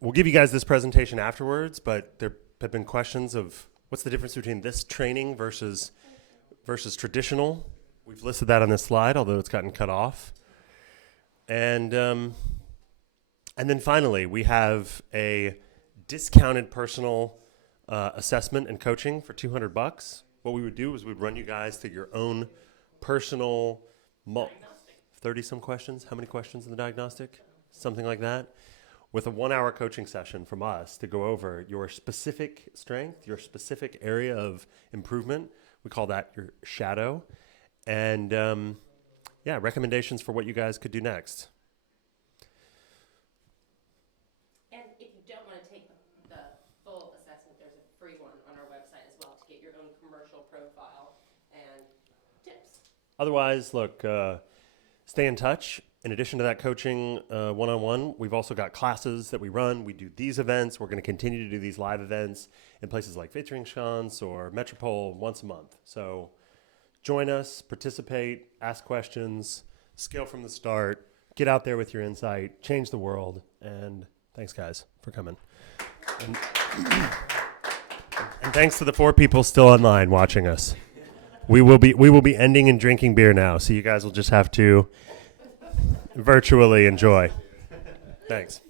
We'll give you guys this presentation afterwards, but there have been questions of what's the difference between this training versus traditional. We've listed that on this slide, although it's gotten cut off. And then finally, we have a discounted personal assessment and coaching for $200. What we would do is we'd run you guys through your own personal 30-some questions. How many questions in the diagnostic? Something like that. With a 1-hour coaching session from us to go over your specific strength, your specific area of improvement. We call that your shadow. And recommendations for what you guys could do next. And if you don't want to take the full assessment, there's a free one on our website as well to get your own commercial profile and tips. Otherwise, look, stay in touch. In addition to that coaching one-on-one, we've also got classes that we run. We do these events. We're going to continue to do these live events in places like Vitringschans or Metropole once a month. So join us, participate, ask questions, scale from the start, get out there with your insight, change the world, and thanks, guys, for coming. And thanks to the 4 people still online watching us. We will be ending and drinking beer now, so you guys will just have to virtually enjoy. Thanks.